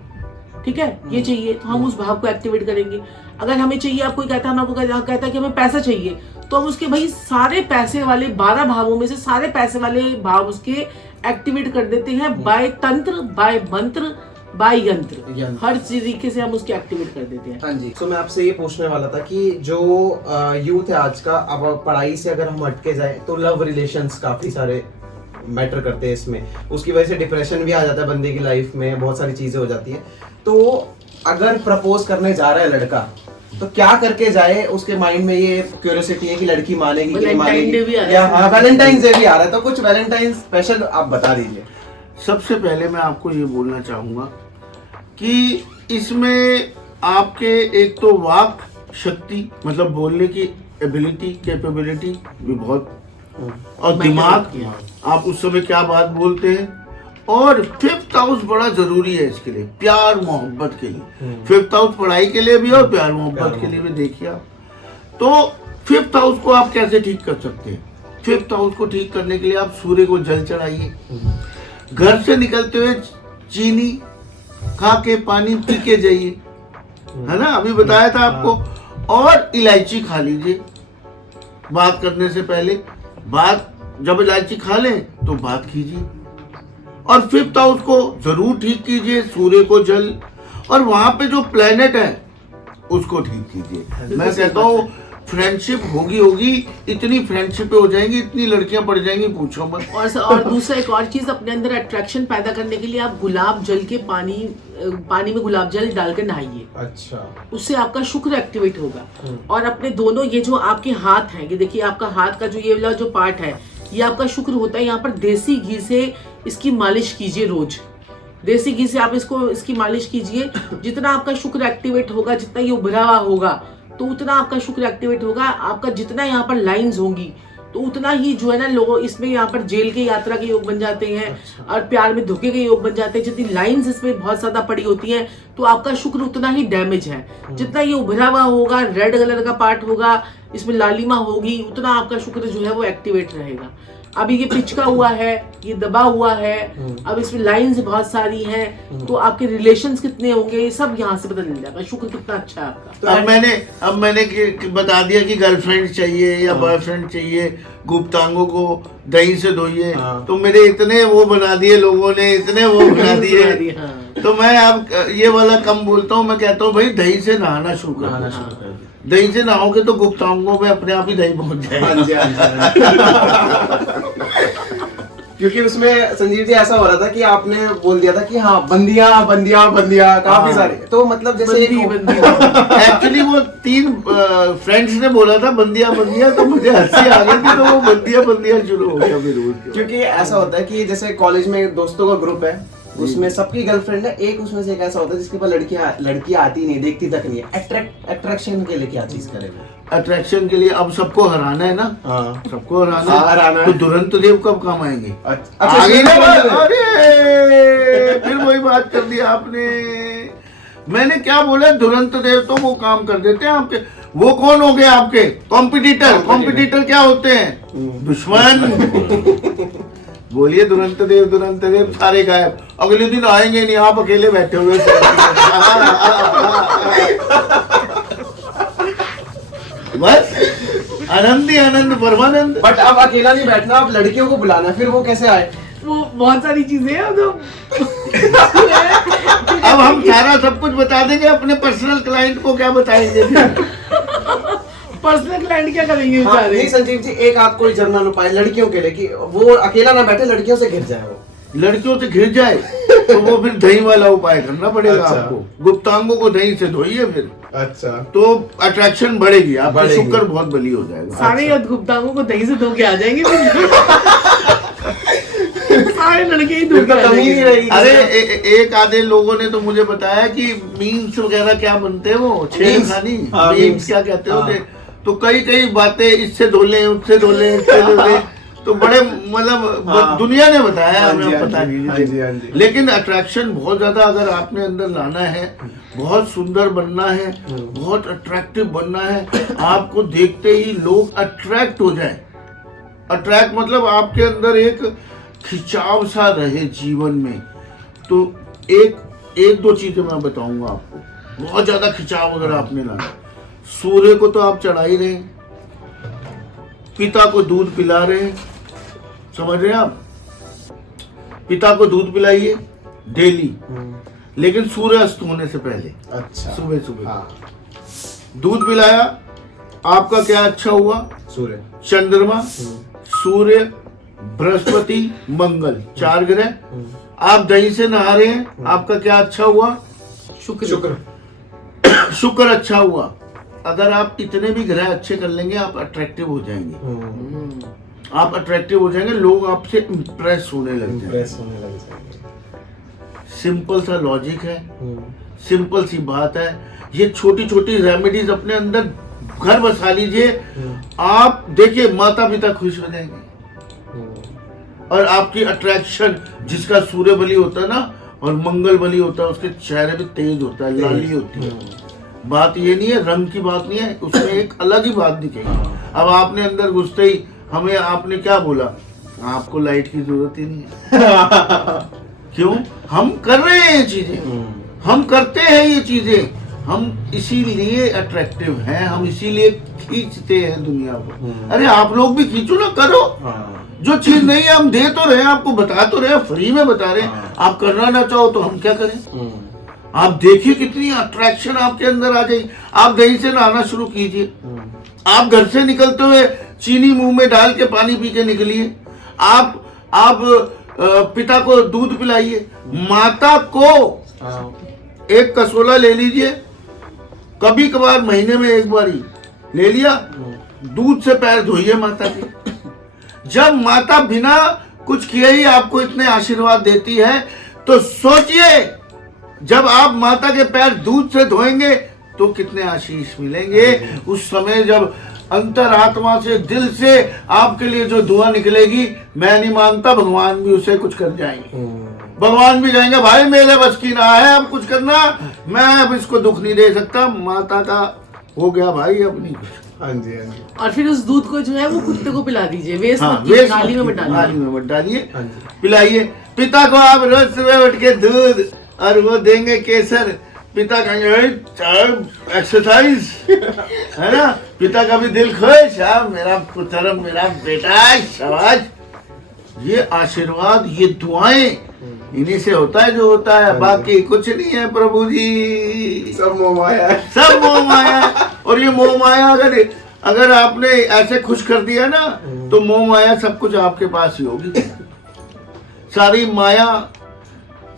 ठीक है, ये चाहिए तो हम उस भाव को एक्टिवेट करेंगे। अगर हमें चाहिए, आप कोई कहता है, हम आपको कहता है कि हमें पैसा चाहिए, तो हम उसके भाई सारे पैसे वाले 12 भावों में से सारे पैसे वाले भाव उसके एक्टिवेट कर देते हैं, बाय तंत्र बाय मंत्र बाय यंत्र, हर तरीके से हम उसके एक्टिवेट कर देते हैं। हाँ जी। तो मैं आपसे ये पूछने वाला था कि जो यूथ है आज का, अब पढ़ाई से अगर हम हटके जाए तो लव रिलेशंस काफी सारे मैटर करते हैं इसमें, उसकी वजह से डिप्रेशन भी आ जाता है बंदे की लाइफ में, बहुत सारी चीजें हो जाती हैं। तो अगर प्रपोज करने जा रहा है लड़का तो क्या करके जाए? उसके माइंड में ये क्यूरियोसिटी है कि लड़की मानेगी कि नहीं मानेगी, या हाँ वैलेंटाइन डे भी आ रहा है, तो कुछ वैलेंटाइन स्पेशल आप बता दीजिए। सबसे पहले मैं आपको ये बोलना चाहूँगा कि इसमें आपके एक तो वाक शक्ति, मतलब बोलने की एबिलिटी, कैपेबिलिटी भी बहुत, और दिमाग, आप उस समय क्या बात बोलते हैं। और 5th हाउस बड़ा जरूरी है इसके लिए, प्यार मोहब्बत के लिए। 5th हाउस पढ़ाई के लिए भी और प्यार मोहब्बत के लिए भी। देखिए आप, तो 5th हाउस को आप कैसे ठीक कर सकते हैं? 5th हाउस को ठीक करने के लिए आप सूर्य को जल चढ़ाइए, घर से निकलते हुए चीनी खा के पानी पी के जाइए, है ना, अभी बताया था आपको। और इलायची खा लीजिए बात करने से पहले, बात जब इलायची खा लें तो बात कीजिए। और 5th हाउस को जरूर ठीक कीजिए, सूर्य को जल, और वहां पे जो प्लेनेट है उसको ठीक कीजिए। मैं कहता हूँ फ्रेंडशिप होगी, इतनी फ्रेंडशिप हो जाएंगी, इतनी लड़कियां पड़ जाएंगी, पूछो मत। और दूसरा एक और चीज, अपने अंदर अट्रैक्शन पैदा करने के लिए आप गुलाब जल के पानी में गुलाब जल डालकर नहाइए। अच्छा, उससे आपका शुक्र एक्टिवेट होगा। और अपने दोनों ये जो आपके हाथ हैं, ये देखिए आपका हाथ का जो ये वाला जो पार्ट है, ये आपका शुक्र होता है। यहाँ पर देसी घी से इसकी मालिश कीजिए रोज। देसी घी से आप इसकी मालिश कीजिए। जितना आपका शुक्र एक्टिवेट होगा, जितना ये उभरा हुआ होगा, तो उतना आपका शुक्र एक्टिवेट होगा। आपका जितना यहाँ पर लाइंस होंगी, तो उतना ही जो है ना लोगों इसमें यहाँ पर जेल के यात्रा के योग बन जाते हैं। अच्छा। और प्यार में धोखे के योग बन जाते हैं। जितनी लाइंस इसमें बहुत ज्यादा पड़ी होती हैं, तो आपका शुक्र उतना ही डैमेज है। जितना ये उभरा हुआ होगा, रेड कलर का पार्ट होगा, इसमें लालिमा होगी, उतना आपका शुक्र जो है वो एक्टिवेट रहेगा। अभी ये पिचका हुआ है, ये दबा हुआ है, अब इसमें लाइंस बहुत सारी हैं, तो आपके रिलेशंस कितने होंगे, ये सब यहाँ से पता चल जाएगा शुक्र कितना अच्छा है आपका। तो अब मैंने बता दिया कि गर्लफ्रेंड चाहिए या बॉयफ्रेंड चाहिए, गुप्तांगों को दही से धोइए। तो मेरे इतने वो बना दिए लोगों ने, इतने वो बना दिए। तो मैं अब ये वाला कम बोलता हूँ, मैं कहता हूँ भाई दही से नहाना शुरू कर। दही से नहाओगे तो गुप्तांगों में अपने आप ही दही पहुंच जाएगा। क्योंकि उसमें संजीव जी ऐसा हो रहा था कि आपने बोल दिया था कि हाँ बंदियां बंदियां बंदियां काफी सारे, तो मतलब जैसे एक्चुअली वो 3 फ्रेंड्स ने बोला था बंदियां बंदियां, तो मुझे हंसी आ गई थी, तो वो बंदियां बंदियां शुरू हो गया फिर। क्योंकि ऐसा होता है कि जैसे कॉलेज में दोस्तों का ग्रुप है, उसमें सबकी गर्लफ्रेंड है, एक उसमें से एक ऐसा होता है जिसके पास लड़कियां आती नहीं, देखती तक नहीं है। अट्रैक्शन के लिए क्या चीज करे वो? अट्रैक्शन के लिए अब सबको हराना है ना। सबको हराना है। तो दुरंत देव कब काम आएंगे? आगे अरे फिर वही बात कर दी आपने। मैंने क्या बोला? दुरंत देव तो वो काम कर देते हैं आपके। वो कौन हो गए आपके? कॉम्पिटिटर क्या होते हैं? दुश्मन। बोलिए दुरंत देव सारे गायब। अगले दिन आएंगे नहीं, आप अकेले बैठे हुए। बस आनंद ही आनंद, परमानंद। बट अब अकेला नहीं बैठना, अब लड़कियों को बुलाना, फिर वो कैसे आए? वो बहुत सारी चीजें हैं तो अब हम सारा सब कुछ बता देंगे। अपने पर्सनल क्लाइंट को क्या बताएंगे? पर्सनल क्लाइंट क्या करेंगे? नहीं संजीव जी, एक आध कोई जर्नल उपाय लड़कियों के लिए कि वो अकेला ना बैठे, लड़कियों से घिर जाए। वो लड़कियों से घिर जाए तो वो फिर दही वाला उपाय करना पड़ेगा। अच्छा। आपको गुप्तांगों को दही से धोइए फिर। अच्छा, तो अट्रैक्शन बढ़ेगी, आपका शुक्र बहुत बली हो जाएगा। सारे गुप्तांगों को दही से धो के आ जाएंगे। सारे लड़के ही धो के आ जाएंगे। अरे एक आधे लोगों ने तो मुझे बताया कि मीम्स वगैरह क्या बनते हैं, वो छेड़खानी मीम्स क्या कहते होते, तो कई बातें इससे धो लें, उससे धो लें, इससे धो लें, तो बड़े मतलब दुनिया ने बताया, हमें पता नहीं। लेकिन अट्रैक्शन बहुत ज्यादा अगर आपने अंदर लाना है, बहुत सुंदर बनना है, बहुत अट्रैक्टिव बनना है, आपको देखते ही लोग अट्रैक्ट हो जाए। अट्रैक्ट मतलब आपके अंदर एक खिंचाव सा रहे जीवन में। तो एक दो चीजें मैं बताऊंगा आपको। बहुत ज्यादा खिंचाव अगर आपने लाना, सूर्य को तो आप चढ़ा ही रहे, पिता को दूध पिला रहे, समझ रहे हैं आप? पिता को दूध पिलाइए डेली, लेकिन सूर्य अस्त होने से पहले। अच्छा, सुबह दूध पिलाया, आपका क्या अच्छा हुआ? सूर्य, चंद्रमा, सूर्य, बृहस्पति, मंगल, 4 ग्रह। आप दही से नहा रहे हैं, आपका क्या अच्छा हुआ? शुक्र अच्छा हुआ। अगर आप इतने भी ग्रह अच्छे कर लेंगे, आप अट्रैक्टिव हो जाएंगे। आप अट्रैक्टिव हो जाएंगे, लोग आपसे इम्प्रेस होने लग जाएंगे। सिंपल सा लॉजिक है, सिंपल सी बात है। ये छोटी छोटी रेमेडीज अपने अंदर घर बसा लीजिए, आप देखिए माता पिता खुश हो जाएंगे। और आपकी अट्रैक्शन, जिसका सूर्य बली होता है ना और मंगल बली होता है, उसके चेहरे पे तेज होता है, लाली होती है। बात ये नहीं है, रंग की बात नहीं है, उसमें एक अलग ही बात दिखेगी। अब आपने अंदर घुसते ही हमें आपने क्या बोला? आपको लाइट की जरूरत ही नहीं है। क्यों? हम कर रहे हैं ये चीजें, हम करते हैं ये चीजें, हम इसीलिए अट्रैक्टिव हैं, हम इसीलिए खींचते हैं दुनिया को। अरे आप लोग भी खींचो ना, करो। जो चीज नहीं है हम दे तो रहे हैं, आपको बता तो रहे हैं, फ्री में बता रहे हैं। आप करना ना चाहो तो हम क्या करें? आप देखिए कितनी अट्रैक्शन आपके अंदर आ जाएगी। आप दही से नहाना शुरू कीजिए, आप घर से निकलते हुए चीनी मुंह में डाल के पानी पी के निकलिए, आप पिता को दूध पिलाइए, माता को एक कसोला ले लीजिए, कभी कभार महीने में एक बार ही ले लिया, दूध से पैर धोइए माता के। जब माता बिना कुछ किए ही आपको इतने आशीर्वाद देती है, तो सोचिए जब आप माता के पैर दूध से धोएंगे तो कितने आशीष मिलेंगे। उस समय जब अंतरात्मा से, दिल से आपके लिए जो दुआ निकलेगी, मैं नहीं मानता भगवान भी उसे कुछ कर जाएंगे। भगवान भी कहेंगे भाई मेरे बस की ना है अब कुछ करना, मैं अब इसको दुख नहीं दे सकता, माता का हो गया भाई अब नहीं कुछ। हाँ जी, हाँ जी। और फिर उस दूध को जो है वो कुत्ते को पिला दीजिए, वेस्ट हाँ, मत कीजिए, नाली में मत डालिए। नाली में मत डालिए, हाँ जी। पिलाइए। पिता को आप रोज सुबह उठ के दूध और वो देंगे केसर, पिता कहेंगे एक्सरसाइज है ना, पिता का भी दिल खुश, हाँ मेरा पुत्र मेरा बेटा शाबाश। ये आशीर्वाद, ये दुआएं इन्हीं से होता है जो होता है, बाकी कुछ नहीं है प्रभु जी, सब मोह माया है। सब मोह माया। और ये मोह माया अगर आपने ऐसे खुश कर दिया ना, तो मोह माया सब कुछ आपके पास ही होगी। सारी माया,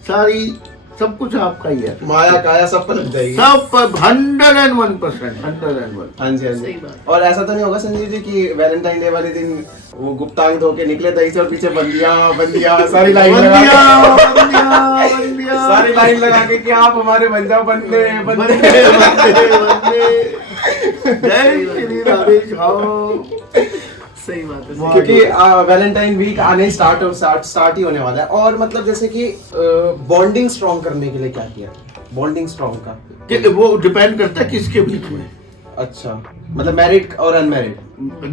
सारी सब कुछ आपका ही है, माया काया सब पर लग जाएगी, सब 101%, 101। हाँ जी, हाँ सही जी। बात। और ऐसा तो नहीं होगा संजीव जी कि वैलेंटाइन डे वाले दिन वो गुप्तांग धो के निकले दही से और पीछे बंदिया सारी लाइन लगा के, सारी लाइन लगा के कि आप हमारे बन जाओ बंदे बंदे। जय श्री राधे श्याम। सही बात है। क्योंकि वैलेंटाइन वीक आने स्टार्ट ही होने वाला है। और मतलब जैसे कि बॉन्डिंग स्ट्रॉन्ग करने के लिए क्या किया, बॉन्डिंग स्ट्रॉन्ग का? कि वो डिपेंड करता है किसके बीच में। अच्छा, मतलब मैरिड और अनमैरिड?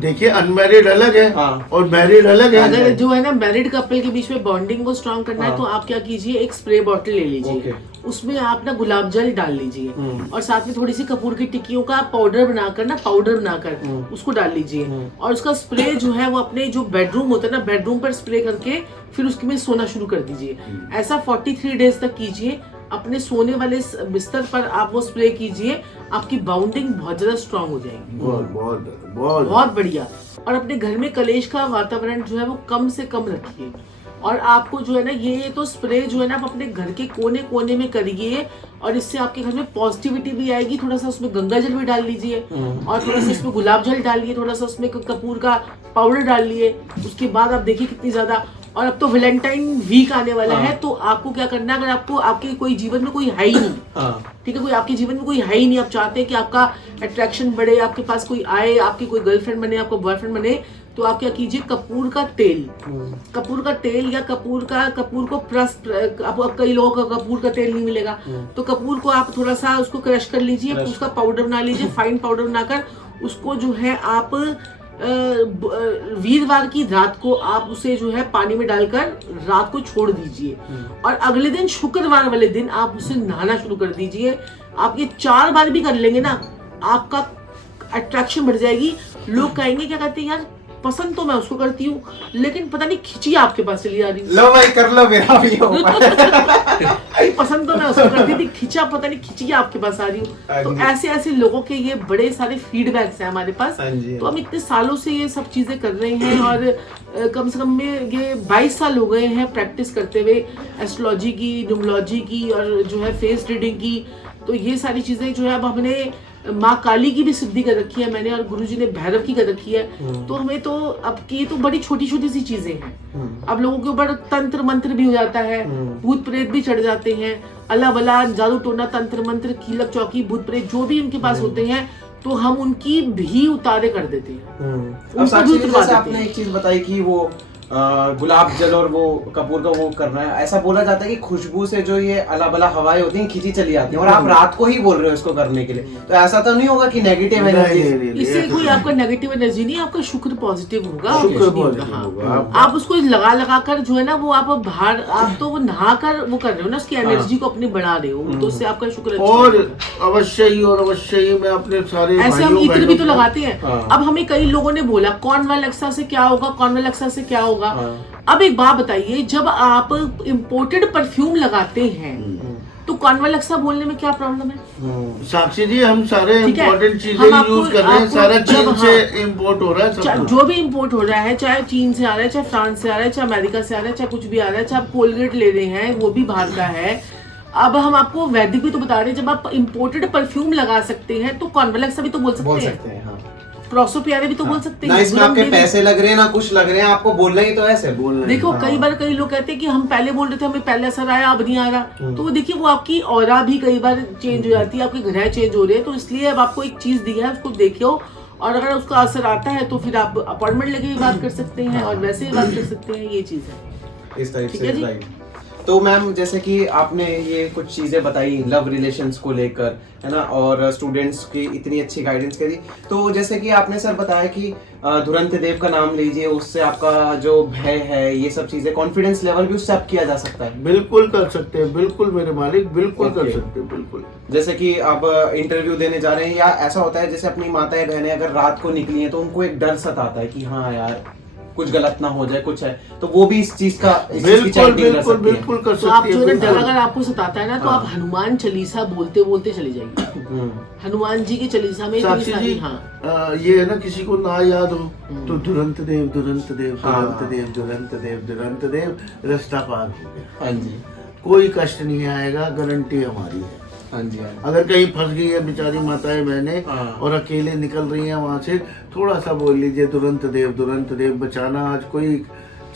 देखिए अनमैरिड अलग है, हाँ। और मैरिड अलग है। अगर जो है ना मैरिड कपल के बीच में बॉन्डिंग को स्ट्रॉन्ग करना है, हाँ। तो आप क्या कीजिए, एक स्प्रे बॉटल ले लीजिए, ओके। उसमें आप ना गुलाब जल डाल लीजिए, और साथ में थोड़ी सी कपूर की टिक्कियों का पाउडर बनाकर उसको डाल लीजिए, और उसका स्प्रे जो है वो अपने जो बेडरूम होता है ना, बेडरूम पर स्प्रे करके फिर उसके में सोना शुरू कर दीजिए। ऐसा 43 डेज तक कीजिए, अपने सोने वाले बिस्तर पर आप वो स्प्रे कीजिए, आपकी बाउंडिंग बहुत ज्यादा स्ट्रांग हो जाएगी। बहुत बढ़िया। और अपने घर में कलेश का वातावरण जो है वो कम से कम रखिए। और आपको जो है ना ये तो स्प्रे जो है ना आप अपने घर के कोने कोने में करिए, और इससे आपके घर में पॉजिटिविटी भी आएगी। थोड़ा सा उसमें गंगा जल भी डाल लीजिए, और थोड़ा सा इसमें गुलाब जल डालिए, थोड़ा सा उसमें कपूर का पाउडर डालिए। उसके बाद आप देखिए कितनी ज्यादा। और अब तो वैलेंटाइन वीक आने वाला है, तो आपको क्या करना है, अगर आपको आपके कोई जीवन में कोई है ही नहीं, ठीक है, कोई आपके जीवन में कोई है ही नहीं, आप चाहते हैं कि आपका अट्रैक्शन बढ़े, आपके पास कोई आए, आपकी कोई गर्लफ्रेंड बने, आपको बॉयफ्रेंड बने, तो आप क्या कीजिए, कपूर का तेल या कपूर को प्रेस, अब कई लोगों को कपूर का तेल नहीं मिलेगा, तो कपूर को आप थोड़ा सा उसको क्रश कर लीजिए, उसका पाउडर बना लीजिए, फाइन पाउडर बनाकर उसको जो है आप वीरवार की रात को आप उसे जो है पानी में डालकर रात को छोड़ दीजिए, और अगले दिन शुक्रवार वाले दिन आप उसे नहाना शुरू कर दीजिए। आप ये 4 बार भी कर लेंगे ना, आपका अट्रैक्शन बढ़ जाएगी। लोग कहेंगे क्या कहते हैं यार, पसंद तो मैं उसको करती हूँ, लेकिन पता नहीं खिंची आपके पास चली आ रही है। लो भाई कर लो, मेरा भी हो पसंद तो मैं उसको करती थी, खिंचा पता नहीं खिंची आपके पास आ रही हूँ। तो ऐसे लोगों के ये बड़े सारे फीडबैक्स हैं हमारे पास। तो हम इतने सालों से ये सब चीजें कर रहे हैं, और कम से कम में ये 22 साल हो गए हैं प्रैक्टिस करते हुए, एस्ट्रोलॉजी की, न्यूमरोलॉजी की, और जो है फेस रीडिंग की। तो ये सारी चीजें जो है अब हमने माँ काली की भी सिद्धि कर रखी है मैंने, और गुरुजी ने भैरव की कर रखी है। तो हमें तो अब की तो बड़ी छोटी छोटी सी चीजें हैं। अब लोगों के ऊपर तंत्र मंत्र भी हो जाता है, भूत प्रेत भी चढ़ जाते हैं, अला बला जादू टोना तंत्र मंत्र कीलक चौकी भूत प्रेत जो भी उनके पास होते हैं, तो हम उनकी भी उतारे कर देते हैं। अब साक्षी जी, जैसे आपने एक चीज बताई कि वो गुलाब जल और वो कपूर का वो करना है, ऐसा बोला जाता है कि खुशबू से जो ये अला बला हवाएं होती हैं खींची चली आती हैं, और आप रात को ही बोल रहे हो इसको करने के लिए, तो ऐसा तो नहीं होगा कि नेगेटिव एनर्जी? इससे कोई आपका नेगेटिव एनर्जी नहीं, आपका शुक्र पॉजिटिव होगा। होगा। आप उसको लगा कर जो है ना वो आप बाहर, आप तो वो नहा कर वो कर रहे हो ना, उसकी एनर्जी को अपनी बढ़ा रहे हो, तो उससे आपका शुक्र और अवश्य ही मैं अपने सारे ऐसे हम इत्र भी तो लगाते हैं। अब हमें कई लोगों ने बोला कॉन्वालेक्सा से क्या होगा, कॉन्वालेक्सा से क्या होगा। अब एक बात बताइए, जब आप इम्पोर्टेड परफ्यूम लगाते हैं तो कॉन्वालेक्सा बोलने में क्या प्रॉब्लम है? साक्षी जी हम सारे ठीक है, इम्पोर्टेंट चीजें हम आपको- यूज कर रहे हैं, आपको सारा जब चीन हाँ, से इम्पोर्ट हो रहा है सब कुछ। जो भी इम्पोर्ट हो रहा है, चाहे चीन से आ रहा है, चाहे फ्रांस से आ रहा है, चाहे अमेरिका से आ रहा है, चाहे कुछ भी आ रहा है, चाहे आप कोलगेट ले रहे हैं वो भी बाहर का है। अब हम आपको वैदिक भी तो बता रहे हैं, जब आप इम्पोर्टेड परफ्यूम लगा सकते हैं तो कॉन्वालेक्सा भी तो बोल सकते हैं, हाँ। प्रोसोपियारे भी तो बोल सकते ना हैं। इसमें आपके पैसे लग रहे हैं ना कुछ लग रहे हैं, आपको बोलना ही तो ऐसे बोलना ही। देखो हाँ। कई बार कई लोग कहते हैं कि हम पहले बोल रहे थे हमें पहले असर आया अब नहीं आ रहा, तो वो देखिए वो आपकी ऑरा भी कई बार चेंज हो जाती है, आपके ग्रह चेंज हो रहे हैं, तो इसलिए अब आपको एक चीज दी है उसको देखियो, और अगर उसका असर आता है तो फिर आप अपॉइंटमेंट लेके भी बात कर सकते हैं और वैसे भी बात कर सकते हैं, ये चीज है इस टाइप ठीक से है जी? राइट। तो मैम जैसे कि आपने ये कुछ चीजें बताई लव रिलेशंस को लेकर, है ना, और स्टूडेंट्स की इतनी अच्छी गाइडेंस करी, तो जैसे कि आपने सर बताया कि धुरंत देव का नाम लीजिए, उससे आपका जो भय है ये सब चीजें, कॉन्फिडेंस लेवल भी उससे अप किया जा सकता है। बिल्कुल कर सकते हैं, बिल्कुल मेरे मालिक, बिल्कुल कर Okay. सकते हैं, बिल्कुल। जैसे कि आप इंटरव्यू देने जा रहे हैं, या ऐसा होता है जैसे अपनी माताएं बहनें अगर रात को निकली हैं तो उनको एक डर सताता है कि हाँ यार कुछ गलत ना हो जाए, कुछ है, तो वो भी इस चीज का बिल्कुल बिल्कुल बिल्कुल कर तो आप सकती जो है, ना डर बिल्कुल। अगर आपको सताता है ना तो आप हनुमान चालीसा बोलते बोलते चले जाइए, हनुमान जी की चालीसा में इतनी साक्षी सारी जी हाँ ये है ना, किसी को ना याद हो तो दुरंत देव दुरंत देव हाँ। दुरंत देव दुरंत देव दुरंत देव, रास्ता पार हो गया, हाँ जी, कोई कष्ट नहीं आएगा, गारंटी हमारी है। हाँ जी, हाँ जी। अगर कहीं फंस गई है बेचारी माताएं बहनें हाँ। और अकेले निकल रही हैं वहां से, थोड़ा सा बोल लीजिए दुरंत देव बचाना, आज कोई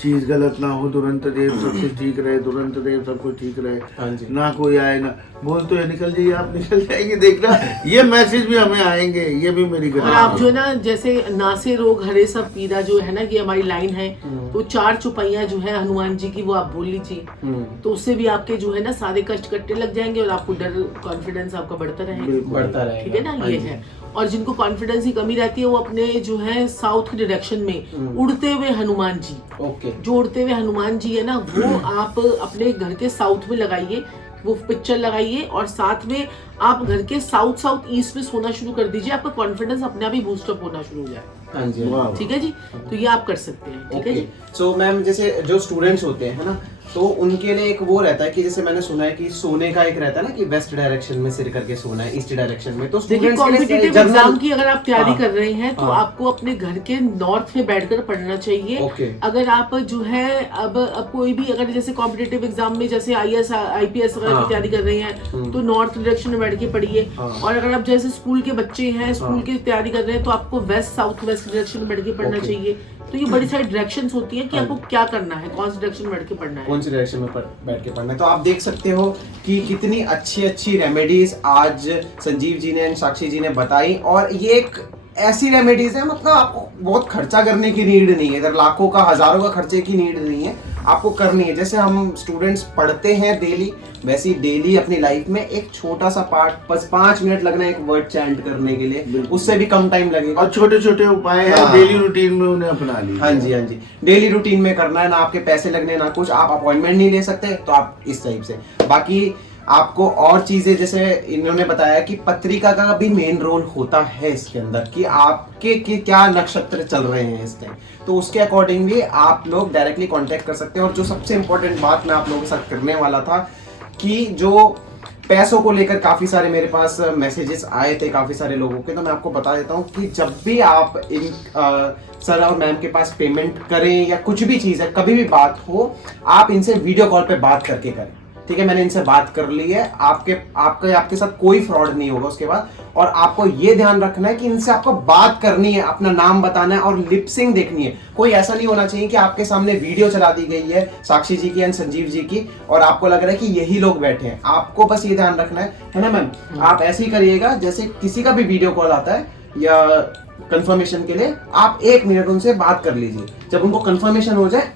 चीज गलत ना हो, दुरंत देव सब कुछ ठीक रहे, दुरंत देव सब कुछ ठीक हाँ रहे, जी। ना कोई आए ना बोल तो ये निकल जाइए, आप निकल जाएंगे, देखना ये मैसेज भी हमें आएंगे, ये भी मेरी और गारंटी आप है। जो है ना जैसे नासे रोग हरे सब पीड़ा जो है ना, ये हमारी लाइन है, तो 4 चौपाइयां जो है हनुमान जी की वो आप बोल लीजिए, तो उससे भी आपके जो है ना सारे कष्ट कटने लग जाएंगे और आपको डर कॉन्फिडेंस आपका बढ़ता रहेगा, बिल्कुल। बढ़ता रहेगा, ठीक है ना, हाँ ये जी। है। और जिनको कॉन्फिडेंस की कमी रहती है वो अपने जो है साउथ की डायरेक्शन में उड़ते हुए हनुमान जी, ओके, जो उड़ते हुए हनुमान जी है ना वो आप अपने घर के साउथ में लगाइए, वो पिक्चर लगाइए और साथ में आप घर के साउथ ईस्ट में सोना शुरू कर दीजिए, आपका कॉन्फिडेंस अपने आप ही बूस्टअप होना शुरू हो जाए, हाँ जी, वाह। ठीक है जी? तो ये आप कर सकते हैं, ठीक है जी? सो मैम जैसे जो स्टूडेंट्स होते हैं ना, तो उनके लिए एक वो रहता है कि जैसे मैंने सुना है कि सोने का एक रहता है ना कि वेस्ट डायरेक्शन में सिर करके सोना है, ईस्ट डायरेक्शन में, तो देखिए स्टूडेंट्स के लिए कॉम्पिटिटिव जनरल- एग्जाम की अगर आप तैयारी हाँ, कर रहे हैं तो हाँ। आपको अपने घर के नॉर्थ में बैठकर पढ़ना चाहिए। ओके। अगर आप जो है अब कोई भी अगर जैसे कॉम्पिटिटिव एग्जाम में जैसे IAS IPS वगैरह हाँ। की तैयारी कर रहे हैं तो नॉर्थ डायरेक्शन में बैठ के पढ़िए, हाँ। और अगर आप जैसे स्कूल के बच्चे हैं, स्कूल हाँ। की तैयारी कर रहे हैं तो आपको वेस्ट साउथ वेस्ट डायरेक्शन में बैठ के पढ़ना ओके। चाहिए। तो ये बड़ी सारी डायरेक्शंस होती हैं कि हाँ। आपको क्या करना है, कौन सी डायरेक्शन में बैठ के पढ़ना है। कौन सी डायरेक्शन में बैठ के पढ़ना है। तो आप देख सकते हो कि कितनी अच्छी अच्छी रेमेडीज आज संजीव जी ने एंड साक्षी जी ने बताई, और ये एक ऐसी रेमेडीज है मतलब आपको बहुत खर्चा करने की नीड नहीं है, इधर लाखों का हजारों का खर्चे की नीड नहीं है, आपको करनी है। जैसे हम स्टूडेंट्स पढ़ते हैं डेली, वैसे ही डेली अपनी लाइफ में एक छोटा सा पार्ट, बस 5 मिनट लगना है एक वर्ड चैंट करने के लिए, उससे भी कम टाइम लगेगा। और छोटे छोटे उपाय हैं हाँ। डेली रूटीन में, उन्हें अपना लीजिए। हाँ जी, हाँ जी, डेली रूटीन में करना है, ना आपके पैसे लगने ना कुछ, आप अपॉइंटमेंट नहीं ले सकते, तो आप इस टाइप से। बाकी आपको और चीजें जैसे इन्होंने बताया कि पत्रिका का भी मेन रोल होता है इसके अंदर, कि आपके कि क्या नक्षत्र चल रहे हैं इस टाइम, तो उसके अकॉर्डिंग भी आप लोग डायरेक्टली कांटेक्ट कर सकते हैं। और जो सबसे इंपॉर्टेंट बात मैं आप लोगों के साथ करने वाला था कि जो पैसों को लेकर काफी सारे मेरे पास मैसेजेस आए थे काफी सारे लोगों के, तो मैं आपको बता देता हूँ कि जब भी आप इन सर और मैम के पास पेमेंट करें या कुछ भी चीज है, कभी भी बात हो, आप इनसे वीडियो कॉल पे बात करके करें, ठीक है? मैंने इनसे बात कर ली है, आपके साथ कोई फ्रॉड नहीं होगा उसके बाद। और आपको ये ध्यान रखना है कि इनसे आपको बात करनी है, अपना नाम बताना है और लिपसिंग देखनी है। कोई ऐसा नहीं होना चाहिए कि आपके सामने वीडियो चला दी गई है साक्षी जी की एंड संजीव जी की और आपको लग रहा है कि यही लोग बैठे हैं। आपको बस ये ध्यान रखना है ना मैम? आप ऐसे ही करिएगा जैसे किसी का भी वीडियो कॉल आता है या कंफर्मेशन के लिए, आप 1 मिनट उनसे बात कर लीजिए। जब उनको कंफर्मेशन हो जाए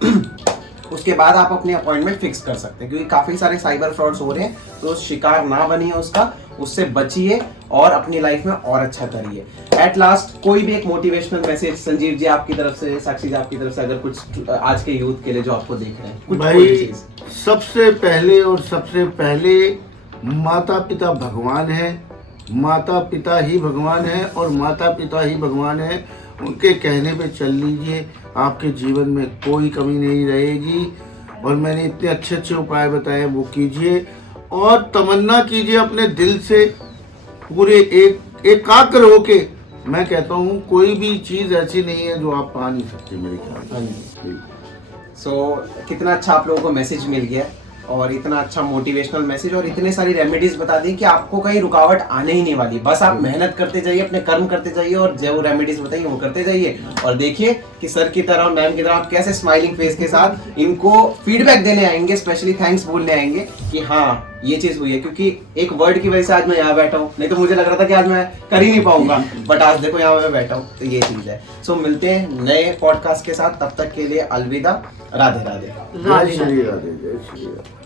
उसके बाद आप अपनी अपॉइंटमेंट फिक्स कर सकते हैं, क्योंकि काफी सारे साइबर फ्रॉड्स हो रहे हैं, तो शिकार ना बनिए उसका, उससे बचिए और अपनी लाइफ में और अच्छा करिए। एट लास्ट कोई भी एक मोटिवेशनल मैसेज संजीव जी आपकी तरफ से, साक्षी जी आपकी तरफ से, अगर कुछ आज के यूथ के लिए जो आपको देख रहे हैं, कुछ कोई भाई चीज। सबसे पहले माता पिता भगवान है, माता पिता ही भगवान है और माता पिता ही भगवान है, उनके कहने पे चल लीजिए, आपके जीवन में कोई कमी नहीं रहेगी। और मैंने इतने अच्छे अच्छे उपाय बताए वो कीजिए और तमन्ना कीजिए अपने दिल से, पूरे एकाग्र होके। मैं कहता हूँ कोई भी चीज ऐसी नहीं है जो आप पा नहीं सकते मेरे ख्याल से। सो कितना अच्छा आप लोगों को मैसेज मिल गया और इतना अच्छा मोटिवेशनल मैसेज और इतने सारी रेमेडीज बता दी कि आपको कहीं रुकावट आने ही नहीं वाली। बस आप मेहनत करते जाइए, अपने कर्म करते जाइए और जो रेमेडीज बताइए वो करते जाइए और देखिए कि सर की तरह और मैम की तरह आप कैसे स्माइलिंग फेस के साथ इनको फीडबैक देने आएंगे, स्पेशली थैंक्स बोलने आएंगे कि हाँ ये चीज हुई है। क्योंकि एक वर्ड की वजह से आज मैं यहाँ बैठा हूँ, नहीं तो मुझे लग रहा था कि आज मैं कर ही नहीं पाऊंगा, बट आज देखो यहाँ मैं बैठा हूँ, तो ये चीज है। सो मिलते हैं नए पॉडकास्ट के साथ, तब तक के लिए अलविदा, राधे राधे। जय श्री राधे, जय श्री राधे।